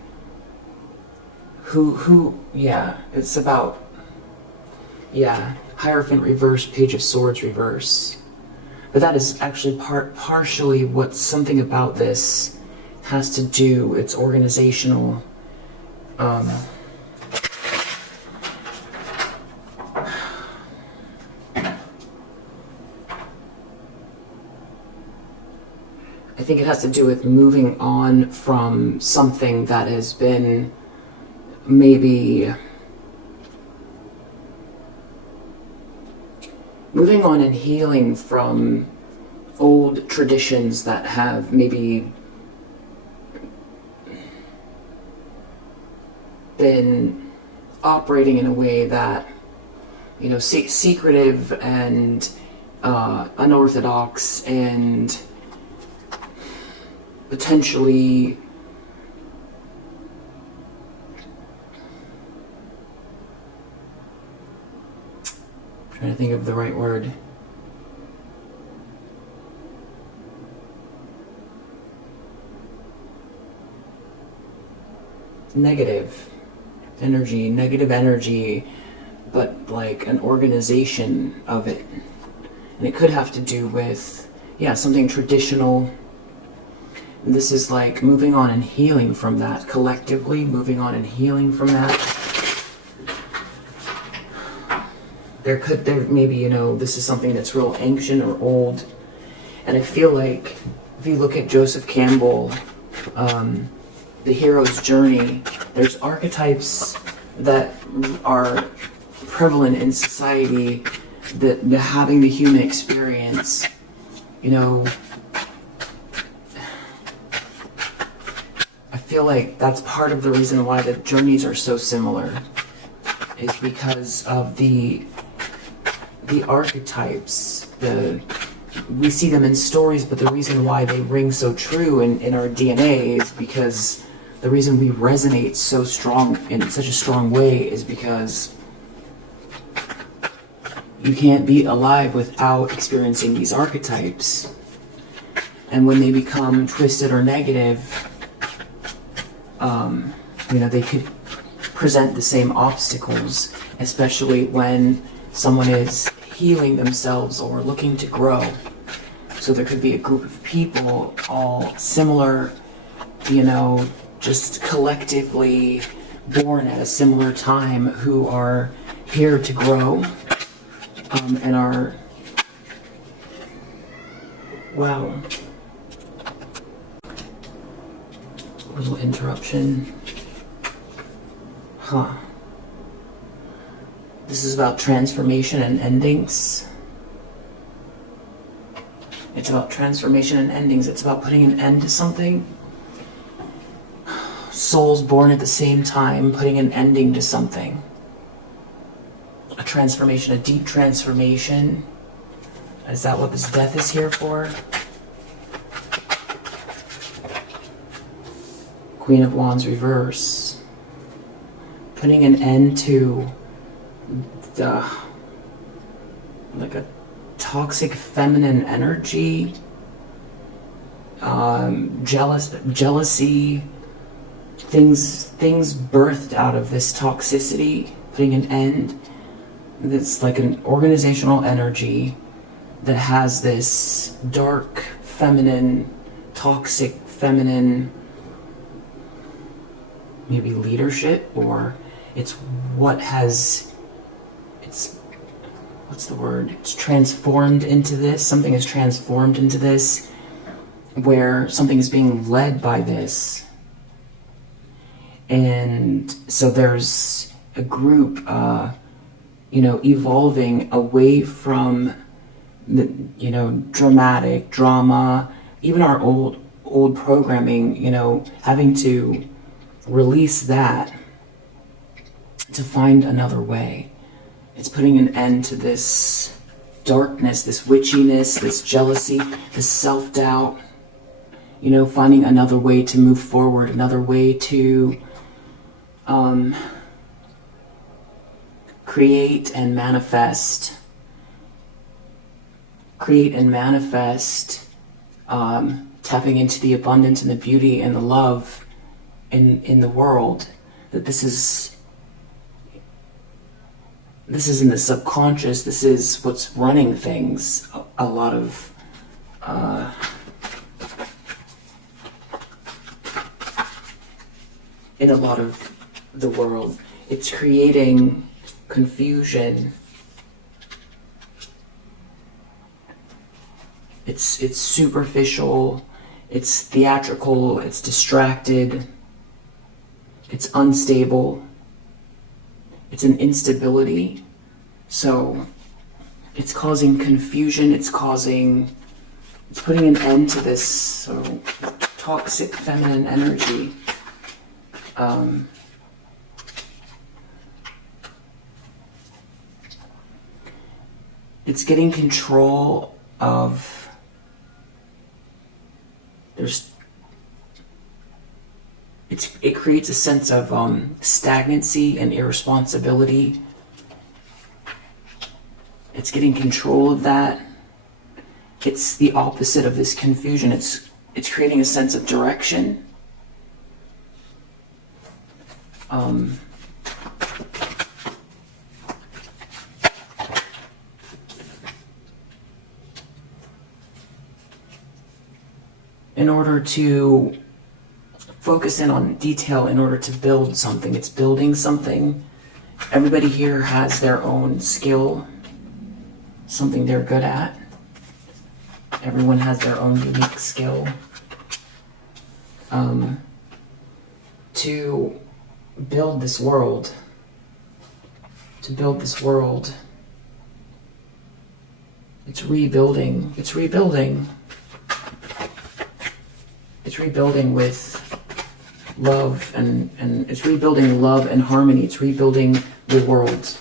it's about Hierophant reverse, Page of Swords reverse. But that is actually partially what something about this has to do. It's organizational. I think it has to do with moving on from something that has been maybe moving on and healing from old traditions that have maybe been operating in a way that, secretive and unorthodox and potentially think of the right word. Negative energy, but like an organization of it. And it could have to do with, yeah, something traditional. And this is like moving on and healing from that, collectively moving on and healing from that. There maybe, you know, this is something that's real ancient or old. And I feel like if you look at Joseph Campbell, The Hero's Journey, there's archetypes that are prevalent in society, that having the human experience, you know, I feel like that's part of the reason why the journeys are so similar, is because of the archetypes. We see them in stories, but the reason why they ring so true in our DNA is because the reason we resonate so strong, in such a strong way, is because you can't be alive without experiencing these archetypes. And when they become twisted or negative, you know, they could present the same obstacles, especially when someone is healing themselves or looking to grow. So there could be a group of people all similar, you know, just collectively born at a similar time, who are here to grow, and are, wow, little interruption. This is about transformation and endings. It's about transformation and endings. It's about putting an end to something. Souls born at the same time, putting an ending to something. A transformation, a deep transformation. Is that what this death is here for? Queen of Wands reverse. Putting an end to like a toxic feminine energy, jealousy, things birthed out of this toxicity, putting an end. It's like an organizational energy that has this dark feminine, toxic feminine, maybe leadership, or it's what's the word? It's transformed into this. Something is transformed into this, where something is being led by this. And so there's a group, you know, evolving away from the, you know, drama, even our old programming, you know, having to release that to find another way. It's putting an end to this darkness, this witchiness, this jealousy, this self-doubt, you know, finding another way to move forward, another way to create and manifest, tapping into the abundance and the beauty and the love in the world. That this is in the subconscious. This is what's running things. A lot of in a lot of the world, it's creating confusion. It's superficial. It's theatrical. It's distracted. It's unstable. It's an instability. So it's causing confusion. It's putting an end to this toxic feminine energy. It's getting control of, it creates a sense of stagnancy and irresponsibility. It's getting control of that. It's the opposite of this confusion. It's creating a sense of direction. In order to focus in on detail, in order to build something, it's building something. Everybody here has their own skill, something they're good at. Everyone has their own unique skill. To build this world. To build this world. It's rebuilding. It's rebuilding. It's rebuilding with love and it's rebuilding love and harmony. It's rebuilding the world.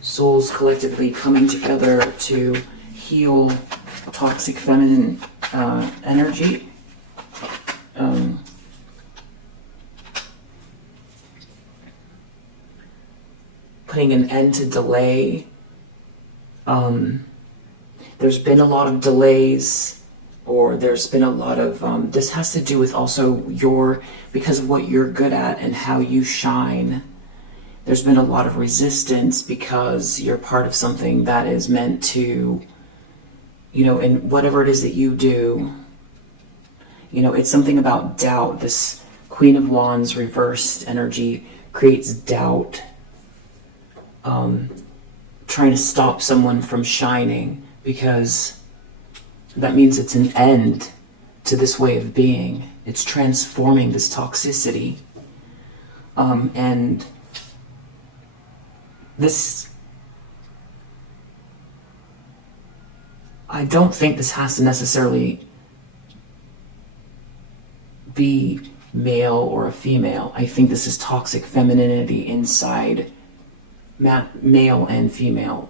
Souls collectively coming together to heal toxic feminine energy. Putting an end to delay. There's been a lot of delays, or there's been a lot of, this has to do with also because of what you're good at and how you shine. There's been a lot of resistance because you're part of something that is meant to, in whatever it is that you do, it's something about doubt. This Queen of Wands reversed energy creates doubt. Trying to stop someone from shining, because that means it's an end to this way of being. It's transforming this toxicity. And this, I don't think this has to necessarily be male or a female. I think this is toxic femininity inside male and female.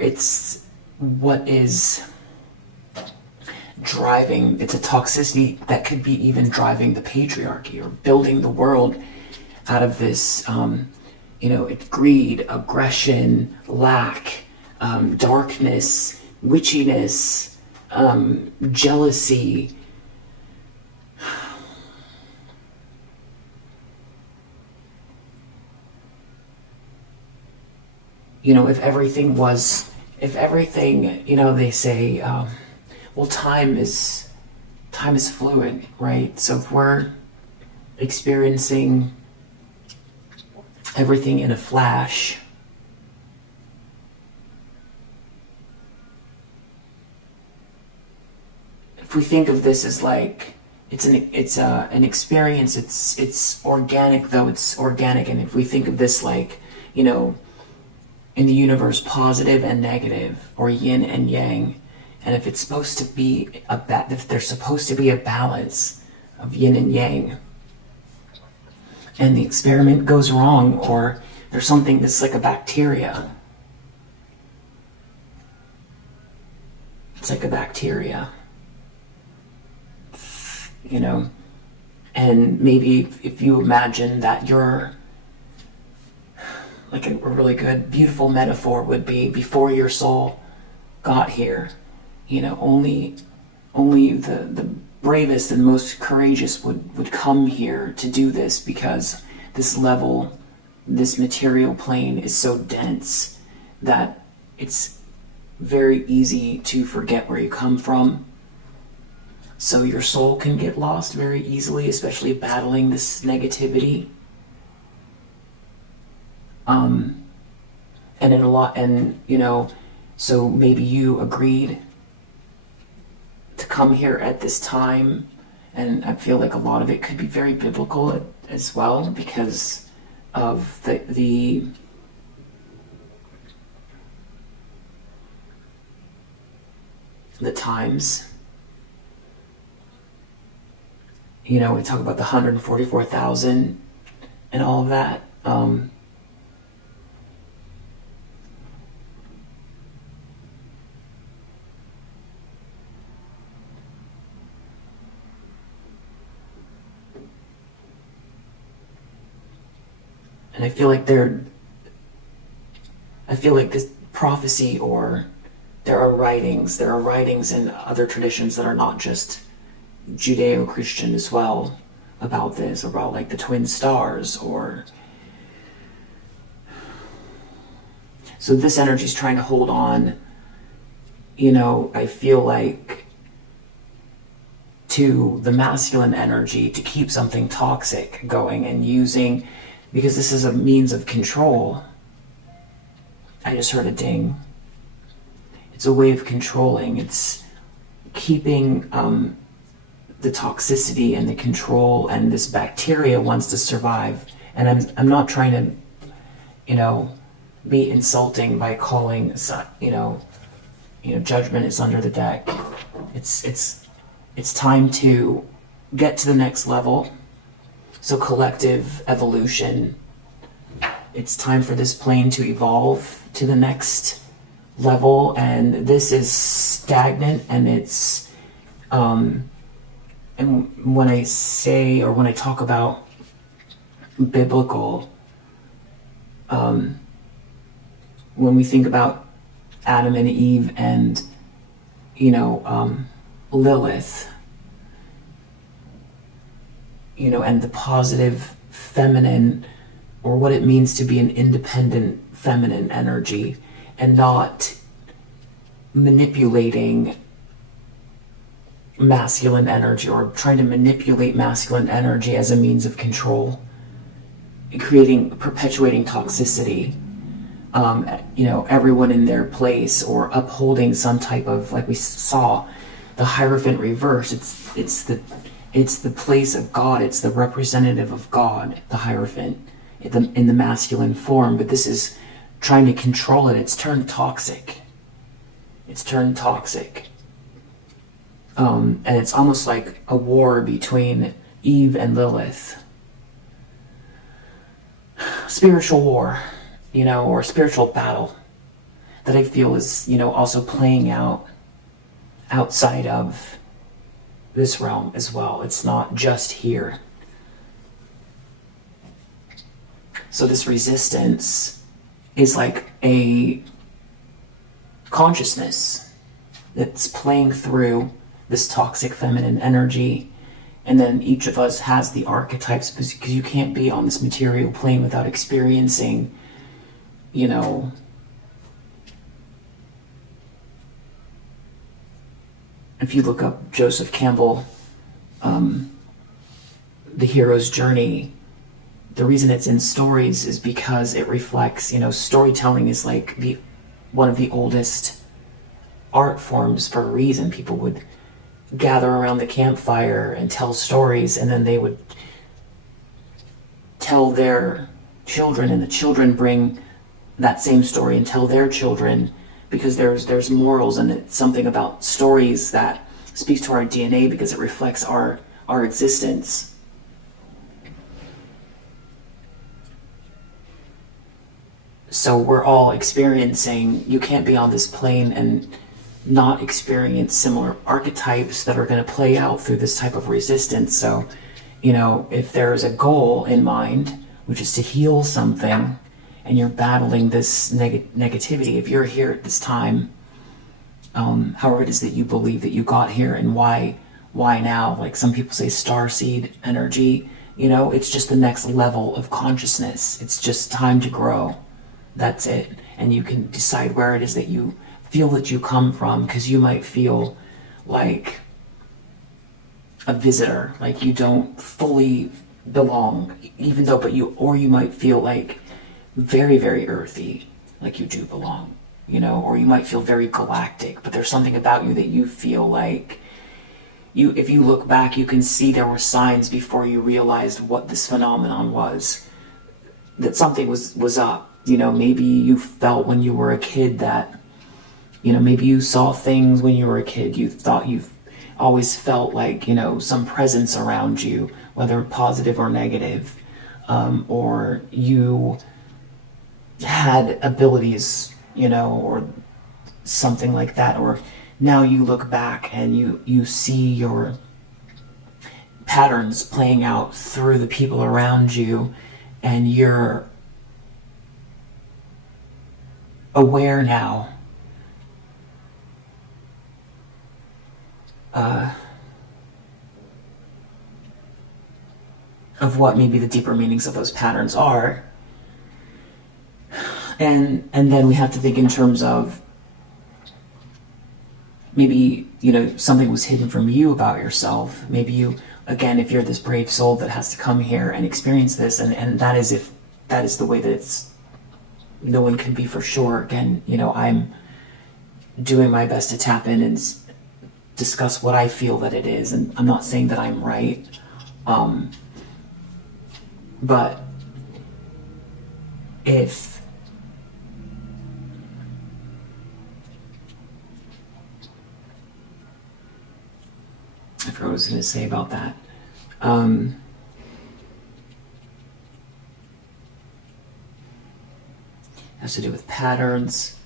It's what is driving. It's a toxicity that could be even driving the patriarchy or building the world out of this it's greed, aggression, lack, darkness, witchiness, jealousy. If everything, they say, well, time is fluid, right? So if we're experiencing everything in a flash, if we think of this as like it's an experience, it's organic, though it's organic. And if we think of this like in the universe, positive and negative, or yin and yang, and if it's supposed to be if there's supposed to be a balance of yin and yang, and the experiment goes wrong, or there's something that's like a bacteria. It's like a bacteria. And maybe if you imagine that you're like a really good, beautiful metaphor would be before your soul got here, only the bravest and most courageous would come here to do this, because this material plane is so dense that it's very easy to forget where you come from. So your soul can get lost very easily, especially battling this negativity. So maybe you agreed to come here at this time, and I feel like a lot of it could be very biblical as well, because of the times. We talk about the 144,000 and all of that. And I feel like this prophecy, or there are writings in other traditions that are not just Judeo-Christian as well about this, about like the twin stars, or so this energy is trying to hold on, I feel like, to the masculine energy to keep something toxic going, and using, because this is a means of control. I just heard a ding. It's a way of controlling. It's keeping the toxicity and the control, and this bacteria wants to survive. And I'm not trying to, be insulting by calling, judgment is under the deck. It's time to get to the next level. So collective evolution. It's time for this plane to evolve to the next level, and this is stagnant, and it's and when I say, or when I talk about biblical, when we think about Adam and Eve and Lilith, and the positive feminine, or what it means to be an independent feminine energy, and not manipulating masculine energy, or trying to manipulate masculine energy as a means of control, perpetuating toxicity, everyone in their place, or upholding some type of, like we saw, the Hierophant reverse. It's the place of God. It's the representative of God, the Hierophant, in the masculine form. But this is trying to control it. It's turned toxic. And it's almost like a war between Eve and Lilith. Spiritual war, or spiritual battle that I feel is, also playing out outside of this realm as well. It's not just here. So this resistance is like a consciousness that's playing through this toxic feminine energy. And then each of us has the archetypes, because you can't be on this material plane without experiencing, if you look up Joseph Campbell, The Hero's Journey, the reason it's in stories is because it reflects, storytelling is like one of the oldest art forms for a reason. People would gather around the campfire and tell stories, and then they would tell their children, and the children bring that same story and tell their children, because there's morals, and it's something about stories that speaks to our DNA, because it reflects our existence. So we're all experiencing, you can't be on this plane and not experience similar archetypes that are going to play out through this type of resistance. So, if there's a goal in mind, which is to heal something, and you're battling this negativity, if you're here at this time, however it is that you believe that you got here, and why now, like some people say, starseed energy, it's just the next level of consciousness. It's just time to grow. That's it. And you can decide where it is that you feel that you come from, because you might feel like a visitor, like you don't fully belong, or you might feel like very, very earthy, like you do belong, or you might feel very galactic, but there's something about you that you feel like if you look back, you can see there were signs before you realized what this phenomenon was, that something was up. Maybe you felt when you were a kid that, maybe you saw things when you were a kid. You thought you've always felt like, some presence around you, whether positive or negative, or you had abilities, or something like that. Or now you look back and you see your patterns playing out through the people around you, and you're aware now of what maybe the deeper meanings of those patterns are. And then we have to think in terms of maybe, something was hidden from you about yourself. Maybe you, again, if you're this brave soul that has to come here and experience this, and that is the way that it's, no one can be for sure. Again, I'm doing my best to tap in and discuss what I feel that it is, and I'm not saying that I'm right. But if I forgot what I was going to say about that. Has to do with patterns,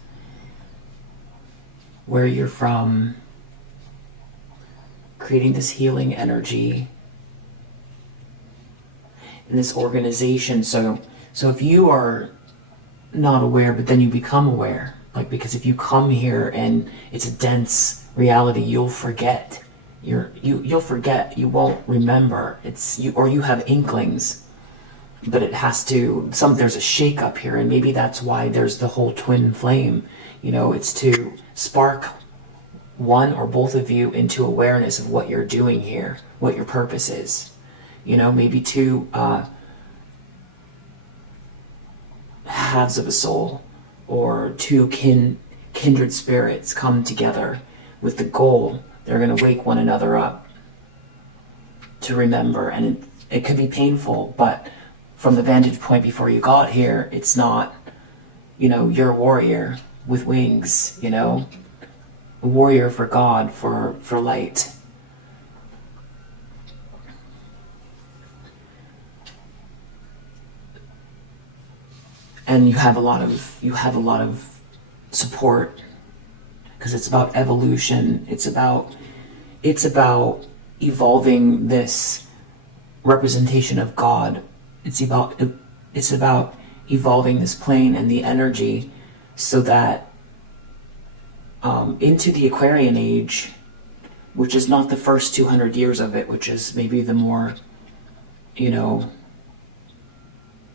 where you're from, creating this healing energy in this organization. So if you are not aware, but then you become aware, because if you come here and it's a dense reality, you'll forget. You'll forget. You won't remember. You have inklings, but it has to. There's a shake up here, and maybe that's why there's the whole twin flame. It's to spark one or both of you into awareness of what you're doing here, what your purpose is. Maybe two halves of a soul, or two kindred spirits come together with the goal. They're going to wake one another up to remember, and it could be painful, but from the vantage point before you got here, it's not, you're a warrior with wings, a warrior for God, for light. And you have a lot of support, because it's about evolution. It's about evolving this representation of God. It's about evolving this plane and the energy, so that into the Aquarian age, which is not the first 200 years of it, which is maybe the more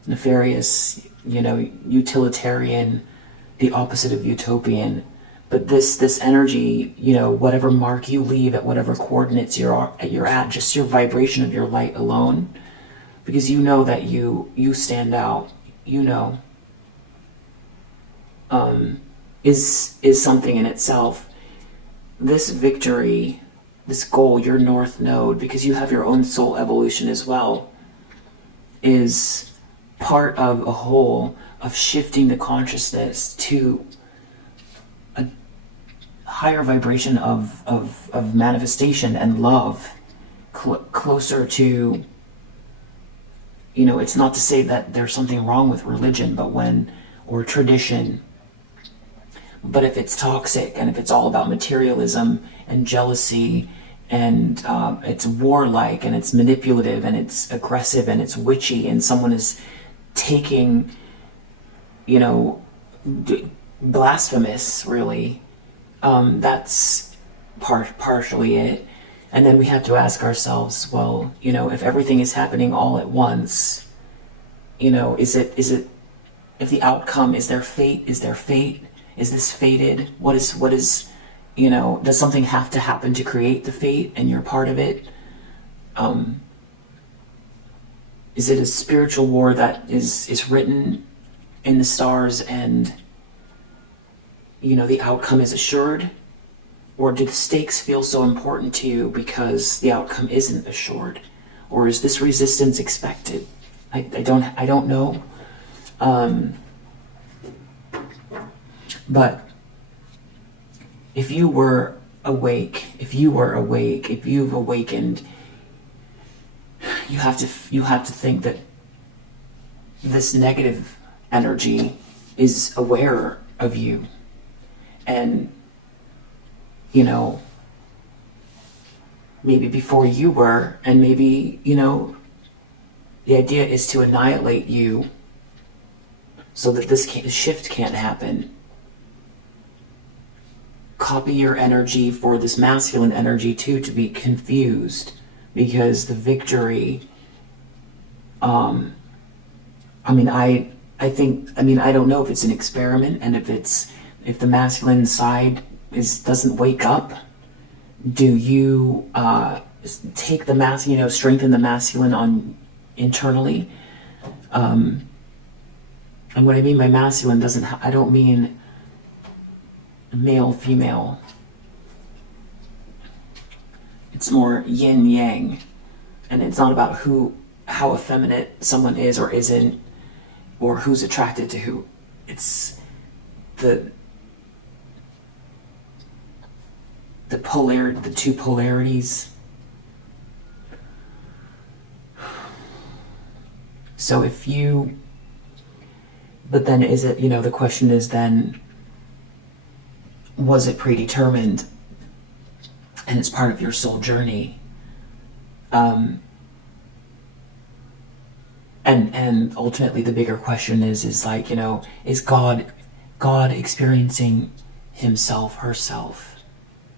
nefarious, utilitarian, the opposite of utopian. But this energy, whatever mark you leave at whatever coordinates you're at, just your vibration of your light alone, because that you stand out, is something in itself. This victory, this goal, your north node, because you have your own soul evolution as well, is part of a whole of shifting the consciousness to a higher vibration of manifestation and love, closer to, it's not to say that there's something wrong with religion, or tradition, but if it's toxic, and if it's all about materialism and jealousy, and it's warlike, and it's manipulative, and it's aggressive, and it's witchy, and someone is taking, blasphemous, really, that's partially it. And then we have to ask ourselves, well, if everything is happening all at once, is it, if the outcome, is there fate? Is this fated? What is, does something have to happen to create the fate, and you're part of it? Is it a spiritual war that is written in the stars, and the outcome is assured? Or do the stakes feel so important to you because the outcome isn't assured? Or is this resistance expected? I don't know. But if you were awake, if you've awakened, you have to think that this negative energy is aware of you, and maybe before you were, and maybe the idea is to annihilate you so that this shift can't happen. copy your energy for this masculine energy too, to be confused, because the victory, I mean, I don't know if it's an experiment, and if the masculine side doesn't wake up, do you take the strengthen the masculine on internally? And what I mean by masculine I don't mean male, female. It's more yin yang, and it's not about how effeminate someone is or isn't, or who's attracted to who. It's the two polarities. So but then is it, the question is then, was it predetermined and it's part of your soul journey? And ultimately the bigger question is like, is God experiencing himself, herself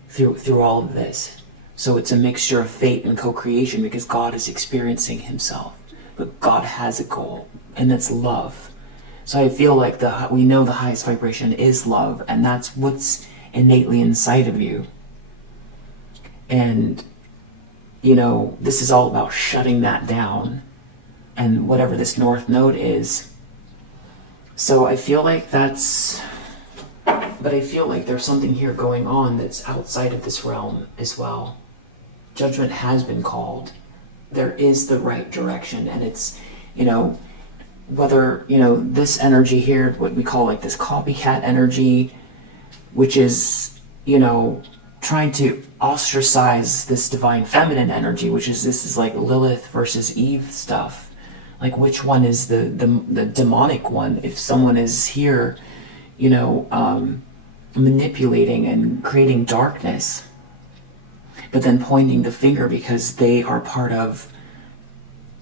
through all of this? So it's a mixture of fate and co-creation, because God is experiencing himself, but God has a goal, and that's love. So I feel like we know the highest vibration is love, and that's what's innately inside of you. And, this is all about shutting that down, and whatever this North Node is. So I feel like there's something here going on that's outside of this realm as well. Judgment has been called. There is the right direction, and it's, whether, this energy here, what we call like this copycat energy, which is, trying to ostracize this divine feminine energy, this is like Lilith versus Eve stuff. Like, which one is the demonic one? If someone is here, manipulating and creating darkness, but then pointing the finger because they are part of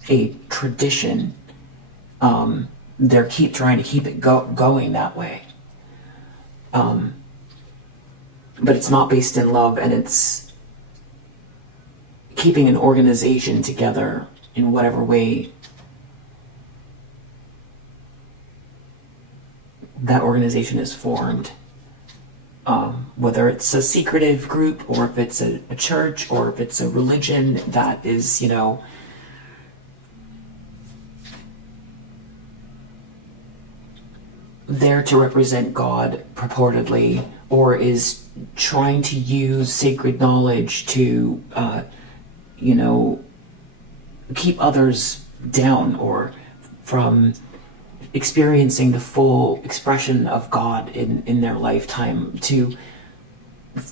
a tradition, they're trying to keep it going that way. But it's not based in love, and it's keeping an organization together in whatever way that organization is formed. Whether it's a secretive group, or if it's a church, or if it's a religion that is, there to represent God purportedly, or is trying to use sacred knowledge to, keep others down, or from experiencing the full expression of God in their lifetime, to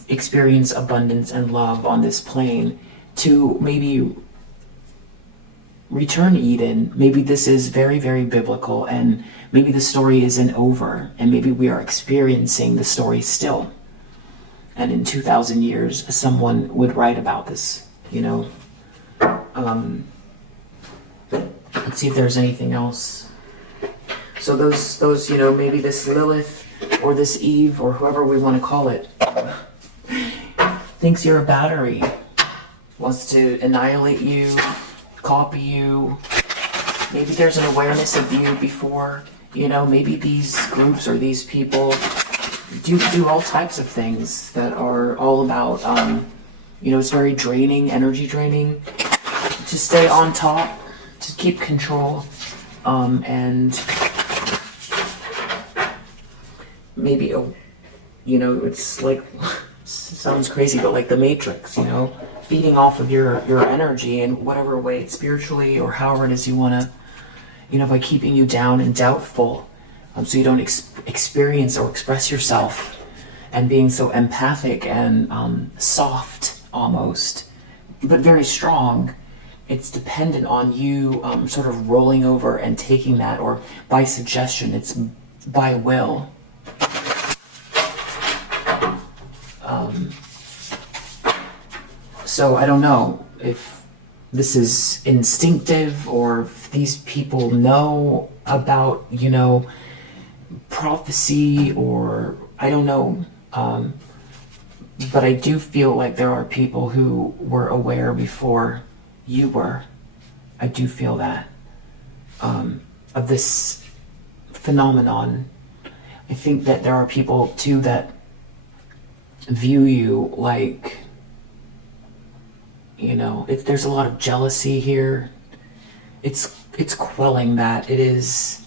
experience abundance and love on this plane, to maybe return Eden. Maybe this is very, very biblical, and maybe the story isn't over, and maybe we are experiencing the story still. And in 2,000 years, someone would write about this, Let's see if there's anything else. So those, maybe this Lilith or this Eve or whoever we want to call it thinks you're a battery, wants to annihilate you, copy you. Maybe there's an awareness of you before, maybe these groups or these people do all types of things that are all about, it's very draining, energy draining, to stay on top, to keep control, and maybe, it's like, sounds crazy, but like the Matrix, feeding off of your energy in whatever way, spiritually or however it is you want to, by keeping you down and doubtful, so you don't experience or express yourself, and being so empathic and soft almost, but very strong. It's dependent on you sort of rolling over and taking that, or by suggestion, it's by will. So I don't know if this is instinctive, or if these people know about, prophecy, or I don't know. But I do feel like there are people who were aware before you were. I do feel that, of this phenomenon. I think that there are people too that view you like, you know, there's a lot of jealousy here. It's quelling that. It is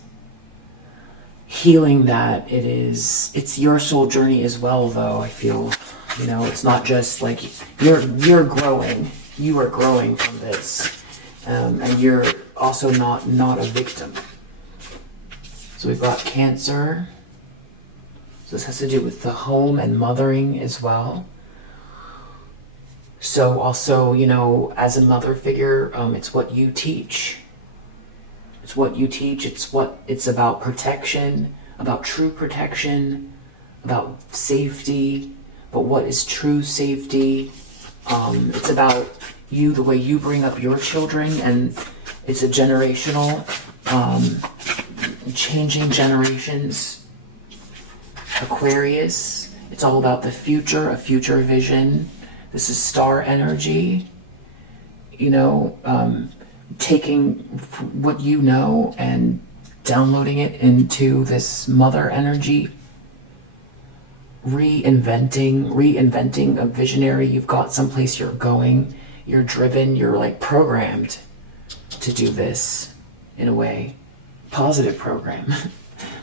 healing that. It's your soul journey as well, though. I feel, you know, it's not just like you're growing. You are growing from this, and you're also not a victim. So we've got Cancer. So this has to do with the home and mothering as well. So also, you know, as a mother figure, it's what you teach. It's what you teach. It's about protection, about true protection, about safety. But what is true safety? It's about you, the way you bring up your children, and it's a generational, changing generations. Aquarius, it's all about the future, a future vision. This is star energy, you know, taking what you know and downloading it into this mother energy, reinventing a visionary. You've got someplace you're going, you're driven, you're like programmed to do this in a way. Positive program,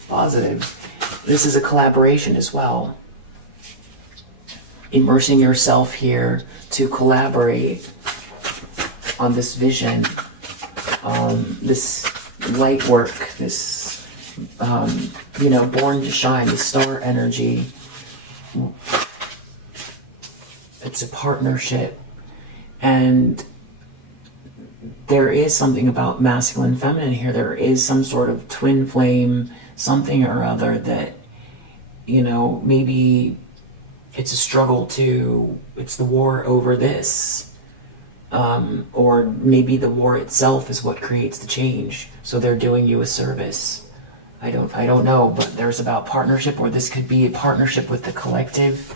positive. This is a collaboration as well. Immersing yourself here to collaborate on this vision, this light work, this, you know, born to shine, the star energy. It's a partnership, and there is something about masculine and feminine here. There is some sort of twin flame, something or other that, you know, maybe it's a struggle it's the war over this, or maybe the war itself is what creates the change. So they're doing you a service. I don't know, but there's about partnership, or this could be a partnership with the collective.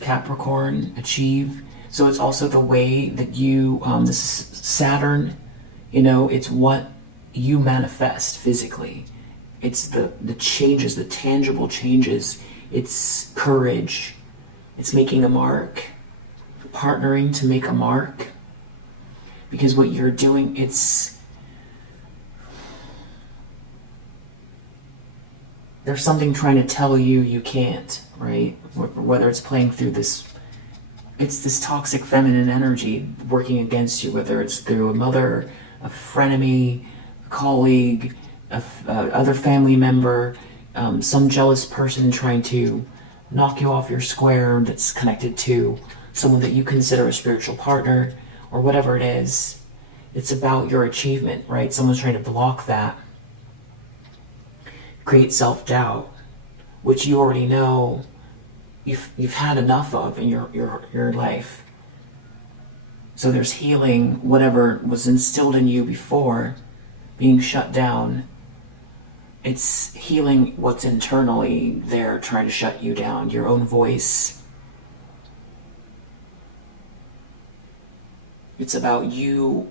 Capricorn, achieve. So it's also the way that you, this is Saturn, you know, it's what you manifest physically. It's the changes, the tangible changes. It's courage. It's making a mark, partnering to make a mark. Because what you're doing, there's something trying to tell you you can't, right? Whether it's playing through this, it's this toxic feminine energy working against you, whether it's through a mother, a frenemy, a colleague, other family member, some jealous person trying to knock you off your square that's connected to someone that you consider a spiritual partner, or whatever it is. It's about your achievement, right? Someone's trying to block that. Create self-doubt, which you already know you've had enough of in your life. So there's healing whatever was instilled in you before being shut down. It's healing what's internally there trying to shut you down, your own voice. It's about you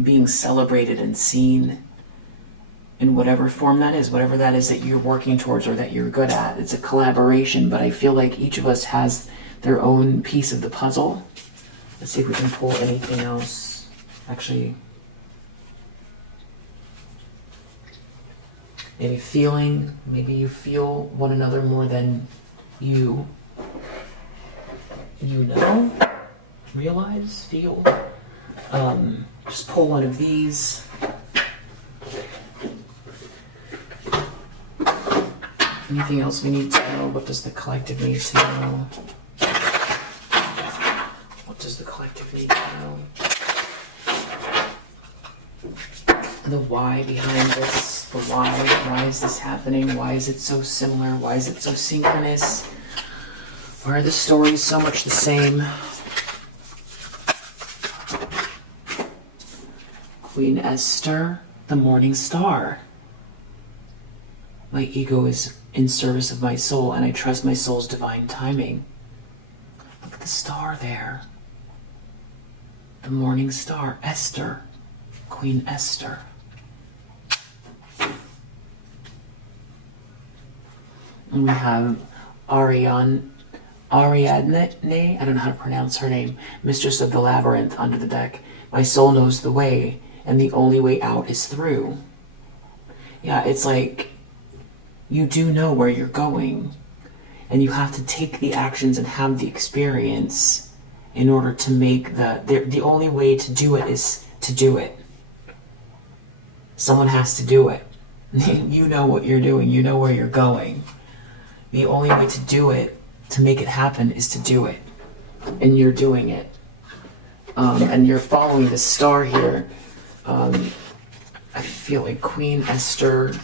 being celebrated and seen in whatever form that is, whatever that is that you're working towards or that you're good at. It's a collaboration, but I feel like each of us has their own piece of the puzzle. Let's see if we can pull anything else. Actually, maybe feeling, maybe you feel one another more than you know, realize, feel. Just pull one of these. Anything else we need to know? What does the collective need to know? What does the collective need to know? The why behind this. The why. Why is this happening? Why is it so similar? Why is it so synchronous? Why are the stories so much the same? Queen Esther. The morning star. My ego is in service of my soul, and I trust my soul's divine timing. Look at the star there. The morning star, Esther, Queen Esther. And we have Ariadne, I don't know how to pronounce her name, Mistress of the Labyrinth under the deck. My soul knows the way, and the only way out is through. Yeah, it's like you do know where you're going, and you have to take the actions and have the experience in order to make the only way to do it is to do it. Someone has to do it. You know what you're doing, you know where you're going. The only way to do it, to make it happen, is to do it. And you're doing it. And you're following the star here. I feel like Queen Esther.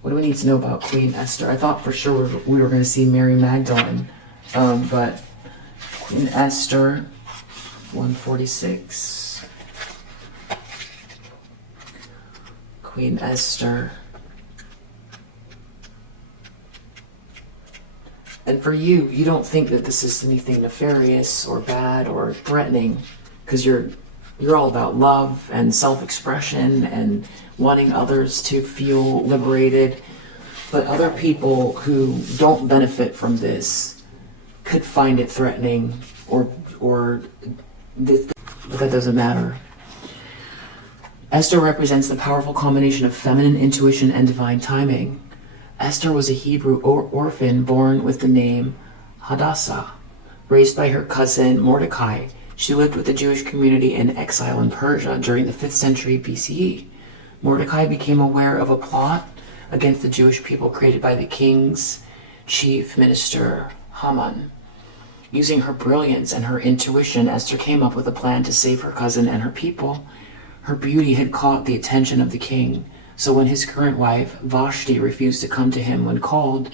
What do we need to know about Queen Esther? I thought for sure we were going to see Mary Magdalene. But Queen Esther, 146. Queen Esther. And for you, you don't think that this is anything nefarious or bad or threatening, because you're all about love and self-expression and wanting others to feel liberated. But other people who don't benefit from this could find it threatening or this, but that doesn't matter. Esther represents the powerful combination of feminine intuition and divine timing. Esther was a Hebrew orphan born with the name Hadassah. Raised by her cousin Mordecai, she lived with the Jewish community in exile in Persia during the 5th century BCE. Mordecai became aware of a plot against the Jewish people created by the king's chief minister, Haman. Using her brilliance and her intuition, Esther came up with a plan to save her cousin and her people. Her beauty had caught the attention of the king. So when his current wife, Vashti, refused to come to him when called,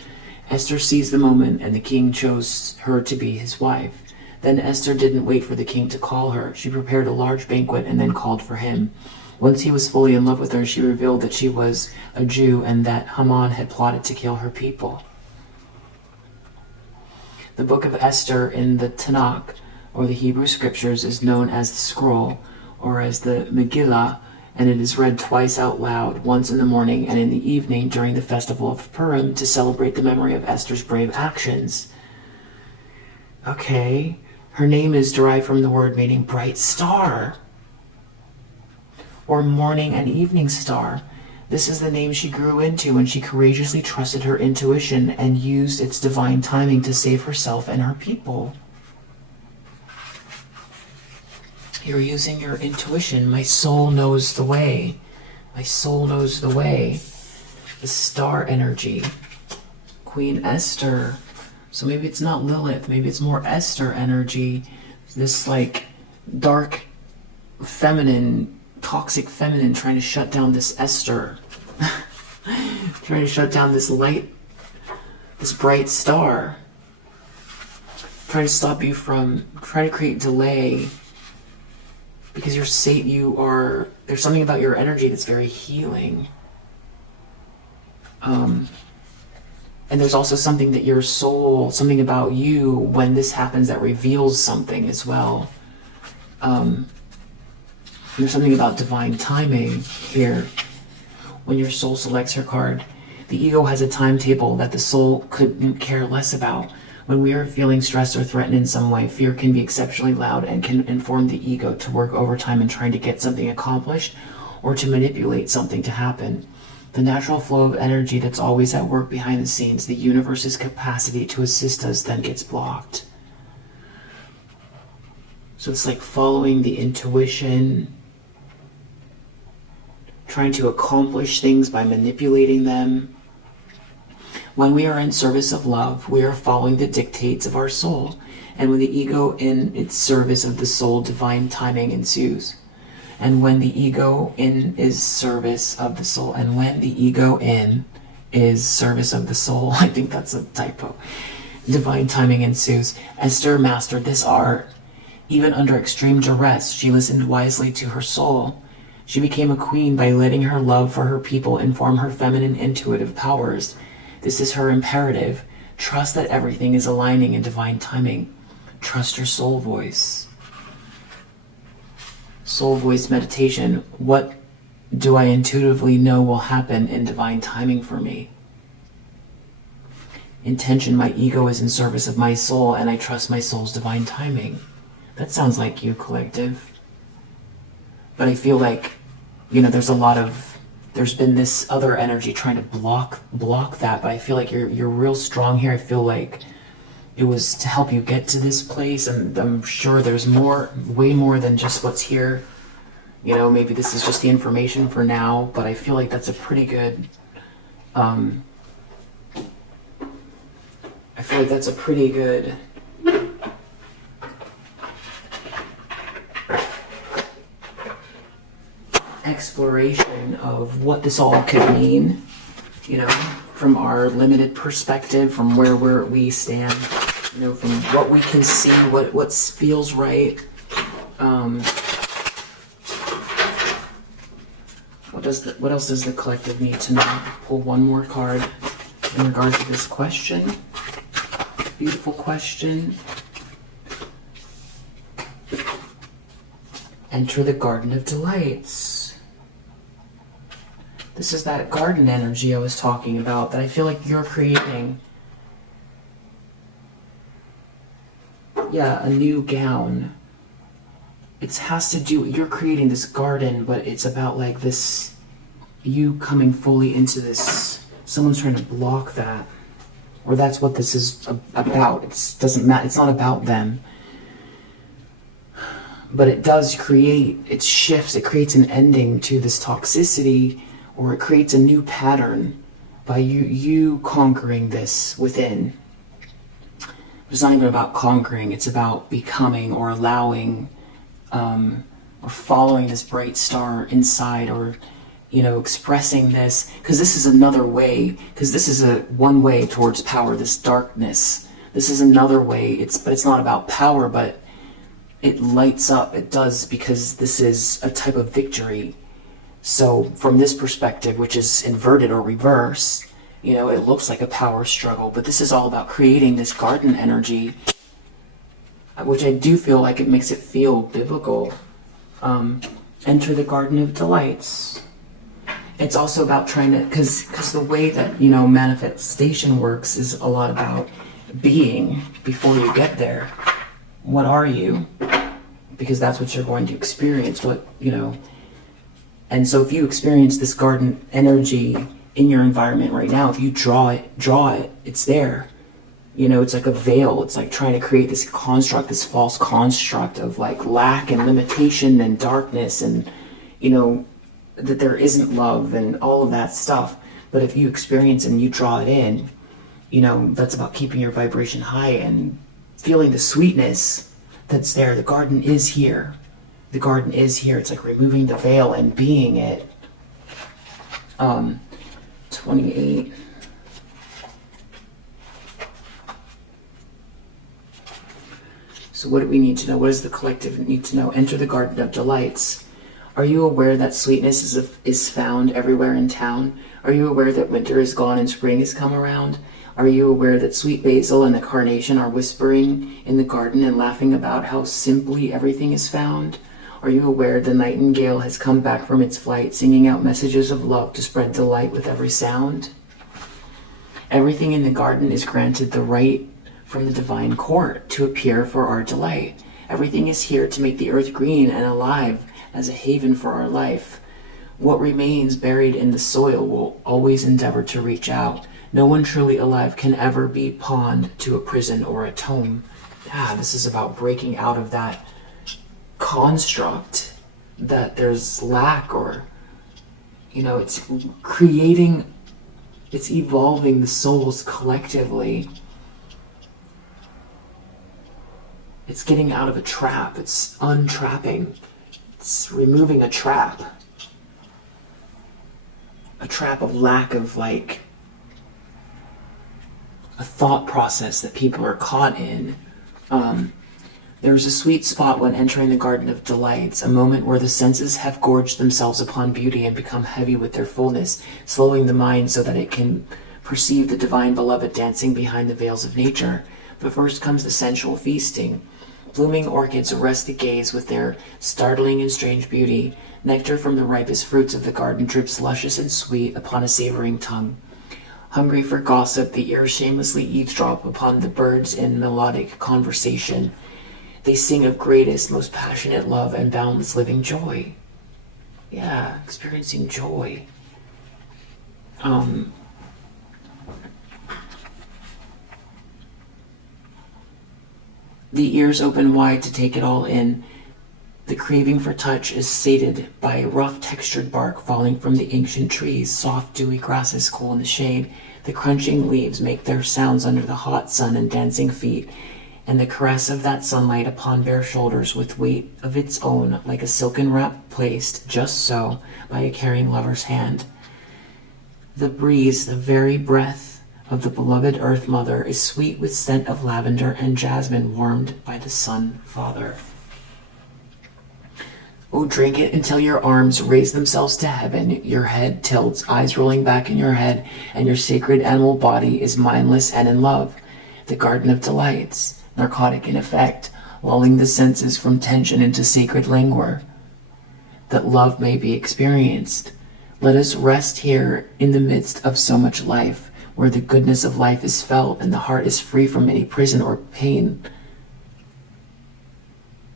Esther seized the moment and the king chose her to be his wife. Then Esther didn't wait for the king to call her. She prepared a large banquet and then called for him. Once he was fully in love with her, she revealed that she was a Jew and that Haman had plotted to kill her people. The book of Esther in the Tanakh, or the Hebrew scriptures, is known as the scroll, or as the Megillah, and it is read twice out loud, once in the morning and in the evening during the festival of Purim to celebrate the memory of Esther's brave actions. Okay, her name is derived from the word meaning bright star, or morning and evening star. This is the name she grew into when she courageously trusted her intuition and used its divine timing to save herself and her people. You're using your intuition. My soul knows the way. My soul knows the way. The star energy. Queen Esther. So maybe it's not Lilith. Maybe it's more Esther energy. This like dark feminine, toxic feminine trying to shut down this Esther. Trying to shut down this light, this bright star. Trying to stop you from, trying to create delay. Because there's something about your energy that's very healing. And there's also something that your soul, something about you, when this happens, that reveals something as well. There's something about divine timing here. When your soul selects her card, the ego has a timetable that the soul couldn't care less about. When we are feeling stressed or threatened in some way, fear can be exceptionally loud and can inform the ego to work overtime in trying to get something accomplished or to manipulate something to happen. The natural flow of energy that's always at work behind the scenes, the universe's capacity to assist us, then gets blocked. So it's like following the intuition, trying to accomplish things by manipulating them. When we are in service of love, we are following the dictates of our soul. And when the ego in its service of the soul, divine timing ensues. And when the ego in is service of the soul, and when the ego in is service of the soul, I think that's a typo, divine timing ensues. Esther mastered this art. Even under extreme duress, she listened wisely to her soul. She became a queen by letting her love for her people inform her feminine intuitive powers. This is her imperative. Trust that everything is aligning in divine timing. Trust your soul voice. Soul voice meditation. What do I intuitively know will happen in divine timing for me? Intention. My ego is in service of my soul, and I trust my soul's divine timing. That sounds like you, collective. But I feel like, there's been this other energy trying to block that, but I feel like you're real strong here. I feel like it was to help you get to this place, and I'm sure there's way more than just what's here. Maybe this is just the information for now, but I feel like that's a pretty good, exploration of what this all could mean, from our limited perspective, from where we stand, from what we can see, what feels right. What else does the collective need to know? Pull one more card in regards to this question. Beautiful question. Enter the Garden of Delights. This is that garden energy I was talking about that I feel like you're creating. Yeah, a new gown. You're creating this garden, but it's about like this, you coming fully into this. Someone's trying to block that. Or that's what this is about. Doesn't matter. It's not about them. But it does it shifts, it creates an ending to this toxicity, or it creates a new pattern by you conquering this within. It's not even about conquering, it's about becoming or allowing, or following this bright star inside, or expressing this, because this is another way, because this is one way towards power, this darkness. This is another way, but it's not about power, but it lights up, it does, because this is a type of victory. So from this perspective, which is inverted or reversed, it looks like a power struggle, but this is all about creating this garden energy, which I do feel like it makes it feel biblical. Enter the Garden of Delights. It's also about trying to, because the way that, manifestation works is a lot about being before you get there. What are you? Because that's what you're going to experience, And so if you experience this garden energy in your environment right now, if you draw it, it's there. It's like a veil. It's like trying to create this construct, this false construct of like lack and limitation and darkness and, that there isn't love and all of that stuff. But if you experience and you draw it in, that's about keeping your vibration high and feeling the sweetness that's there. The garden is here. The garden is here. It's like removing the veil and being it. 28. So what do we need to know? What does the collective need to know? Enter the Garden of Delights. Are you aware that sweetness is found everywhere in town? Are you aware that winter is gone and spring has come around? Are you aware that sweet basil and the carnation are whispering in the garden and laughing about how simply everything is found? Are you aware the nightingale has come back from its flight, singing out messages of love to spread delight with every sound? Everything in the garden is granted the right from the divine court to appear for our delight. Everything is here to make the earth green and alive as a haven for our life. What remains buried in the soil will always endeavor to reach out. No one truly alive can ever be pawned to a prison or a tomb. This is about breaking out of that construct that there's lack, or it's evolving the souls collectively. It's getting out of a trap. It's untrapping. It's removing a trap of lack of like a thought process that people are caught in. There is a sweet spot when entering the Garden of Delights, a moment where the senses have gorged themselves upon beauty and become heavy with their fullness, slowing the mind so that it can perceive the divine beloved dancing behind the veils of nature. But first comes the sensual feasting. Blooming orchids arrest the gaze with their startling and strange beauty. Nectar from the ripest fruits of the garden drips luscious and sweet upon a savoring tongue. Hungry for gossip, the ears shamelessly eavesdrop upon the birds in melodic conversation. They sing of greatest, most passionate love and boundless living joy. Yeah, experiencing joy. The ears open wide to take it all in. The craving for touch is sated by rough textured bark falling from the ancient trees. Soft dewy grasses cool in the shade. The crunching leaves make their sounds under the hot sun and dancing feet, and the caress of that sunlight upon bare shoulders with weight of its own, like a silken wrap placed just so by a caring lover's hand. The breeze, the very breath of the beloved Earth Mother, is sweet with scent of lavender and jasmine warmed by the Sun Father. Oh, drink it until your arms raise themselves to heaven, your head tilts, eyes rolling back in your head, and your sacred animal body is mindless and in love. The Garden of Delights, narcotic in effect, lulling the senses from tension into sacred languor, that love may be experienced. Let us rest here in the midst of so much life, where the goodness of life is felt and the heart is free from any prison or pain,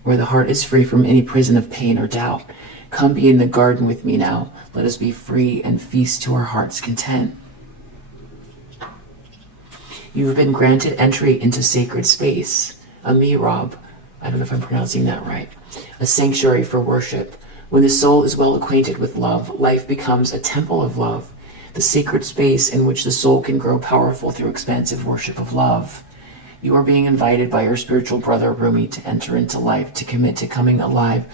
where the heart is free from any prison of pain or doubt. Come be in the garden with me now. Let us be free and feast to our heart's content. You have been granted entry into sacred space, a mihrab, I don't know if I'm pronouncing that right, a sanctuary for worship. When the soul is well acquainted with love, life becomes a temple of love, the sacred space in which the soul can grow powerful through expansive worship of love. You are being invited by your spiritual brother Rumi to enter into life, to commit to coming alive,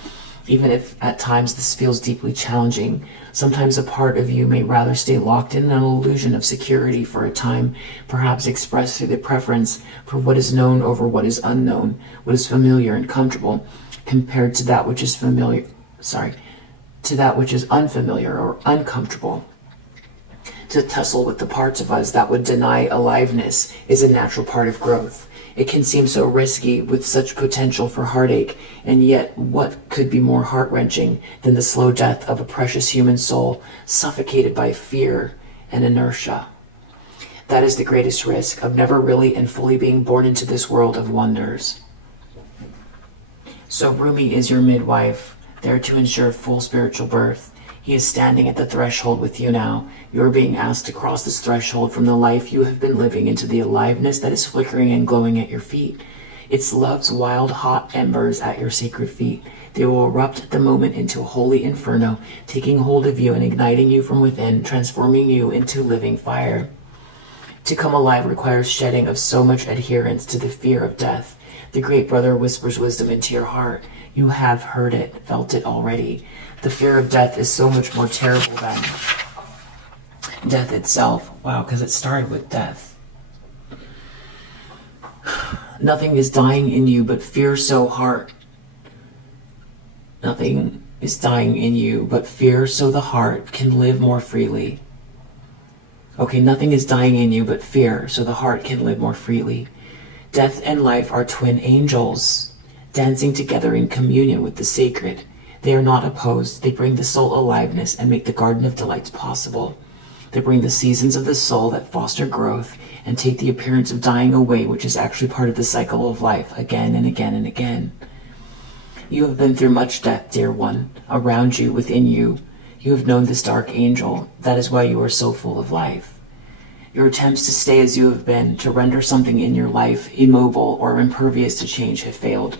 even if at times this feels deeply challenging. Sometimes a part of you may rather stay locked in an illusion of security for a time, perhaps expressed through the preference for what is known over what is unknown, what is familiar and comfortable, compared to that which is unfamiliar or uncomfortable. To tussle with the parts of us that would deny aliveness is a natural part of growth. It can seem so risky with such potential for heartache, and yet what could be more heart-wrenching than the slow death of a precious human soul suffocated by fear and inertia? That is the greatest risk of never really and fully being born into this world of wonders. So Rumi is your midwife, there to ensure full spiritual birth. He is standing at the threshold with you now. You are being asked to cross this threshold from the life you have been living into the aliveness that is flickering and glowing at your feet. It's love's wild, hot embers at your sacred feet. They will erupt at the moment into a holy inferno, taking hold of you and igniting you from within, transforming you into living fire. To come alive requires shedding of so much adherence to the fear of death. The great brother whispers wisdom into your heart. You have heard it, felt it already. The fear of death is so much more terrible than death itself. Wow, because it started with death. Nothing is dying in you but fear so heart. Nothing is dying in you but fear so the heart can live more freely. Okay, nothing is dying in you but fear so the heart can live more freely. Death and life are twin angels, dancing together in communion with the sacred. They are not opposed. They bring the soul aliveness and make the Garden of Delights possible. They bring the seasons of the soul that foster growth and take the appearance of dying away, which is actually part of the cycle of life, again and again and again. You have been through much death, dear one, around you, within you. You have known this dark angel. That is why you are so full of life. Your attempts to stay as you have been, to render something in your life immobile or impervious to change, have failed.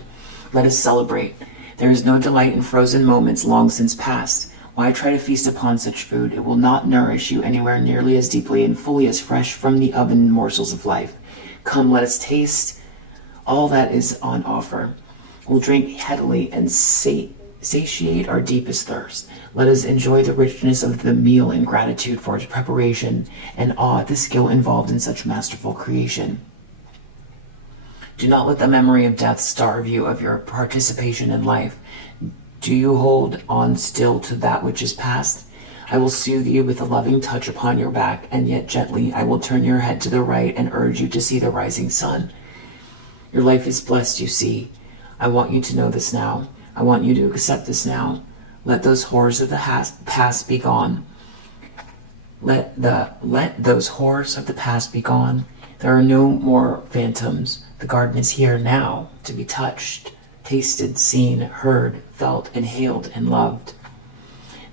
Let us celebrate. There is no delight in frozen moments long since past. Why try to feast upon such food? It will not nourish you anywhere nearly as deeply and fully as fresh from the oven morsels of life. Come, let us taste all that is on offer. We'll drink heavily and satiate our deepest thirst. Let us enjoy the richness of the meal in gratitude for its preparation and awe at the skill involved in such masterful creation. Do not let the memory of death starve you of your participation in life. Do you hold on still to that which is past? I will soothe you with a loving touch upon your back, and yet gently I will turn your head to the right and urge you to see the rising sun. Your life is blessed, you see. I want you to know this now. I want you to accept this now. Let those horrors of the past be gone. Let those horrors of the past be gone. There are no more phantoms. The garden is here now to be touched, tasted, seen, heard, felt, inhaled, and loved.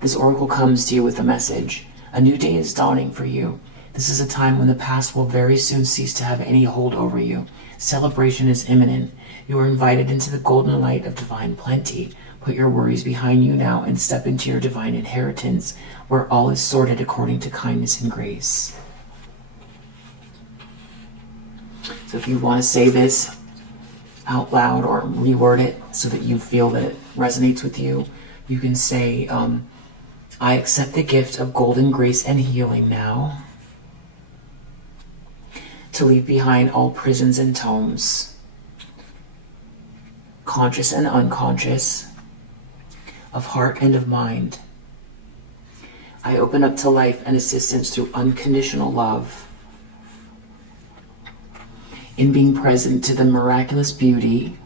This oracle comes to you with a message. A new day is dawning for you. This is a time when the past will very soon cease to have any hold over you. Celebration is imminent. You are invited into the golden light of divine plenty. Put your worries behind you now and step into your divine inheritance, where all is sorted according to kindness and grace. So if you want to say this out loud or reword it so that you feel that it resonates with you, you can say, I accept the gift of golden grace and healing now, to leave behind all prisons and tomes, conscious and unconscious, of heart and of mind. I open up to life and assistance through unconditional love, in being present to the miraculous beauty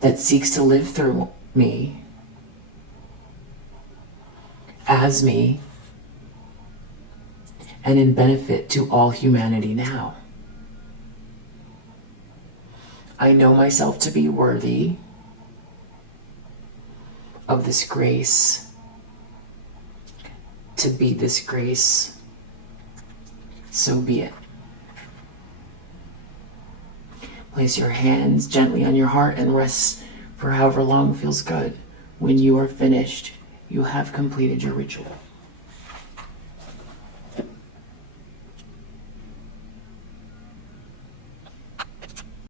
that seeks to live through me, as me, and in benefit to all humanity now. I know myself to be worthy of this grace, to be this grace, so be it. Place your hands gently on your heart and rest for however long feels good. When you are finished, you have completed your ritual.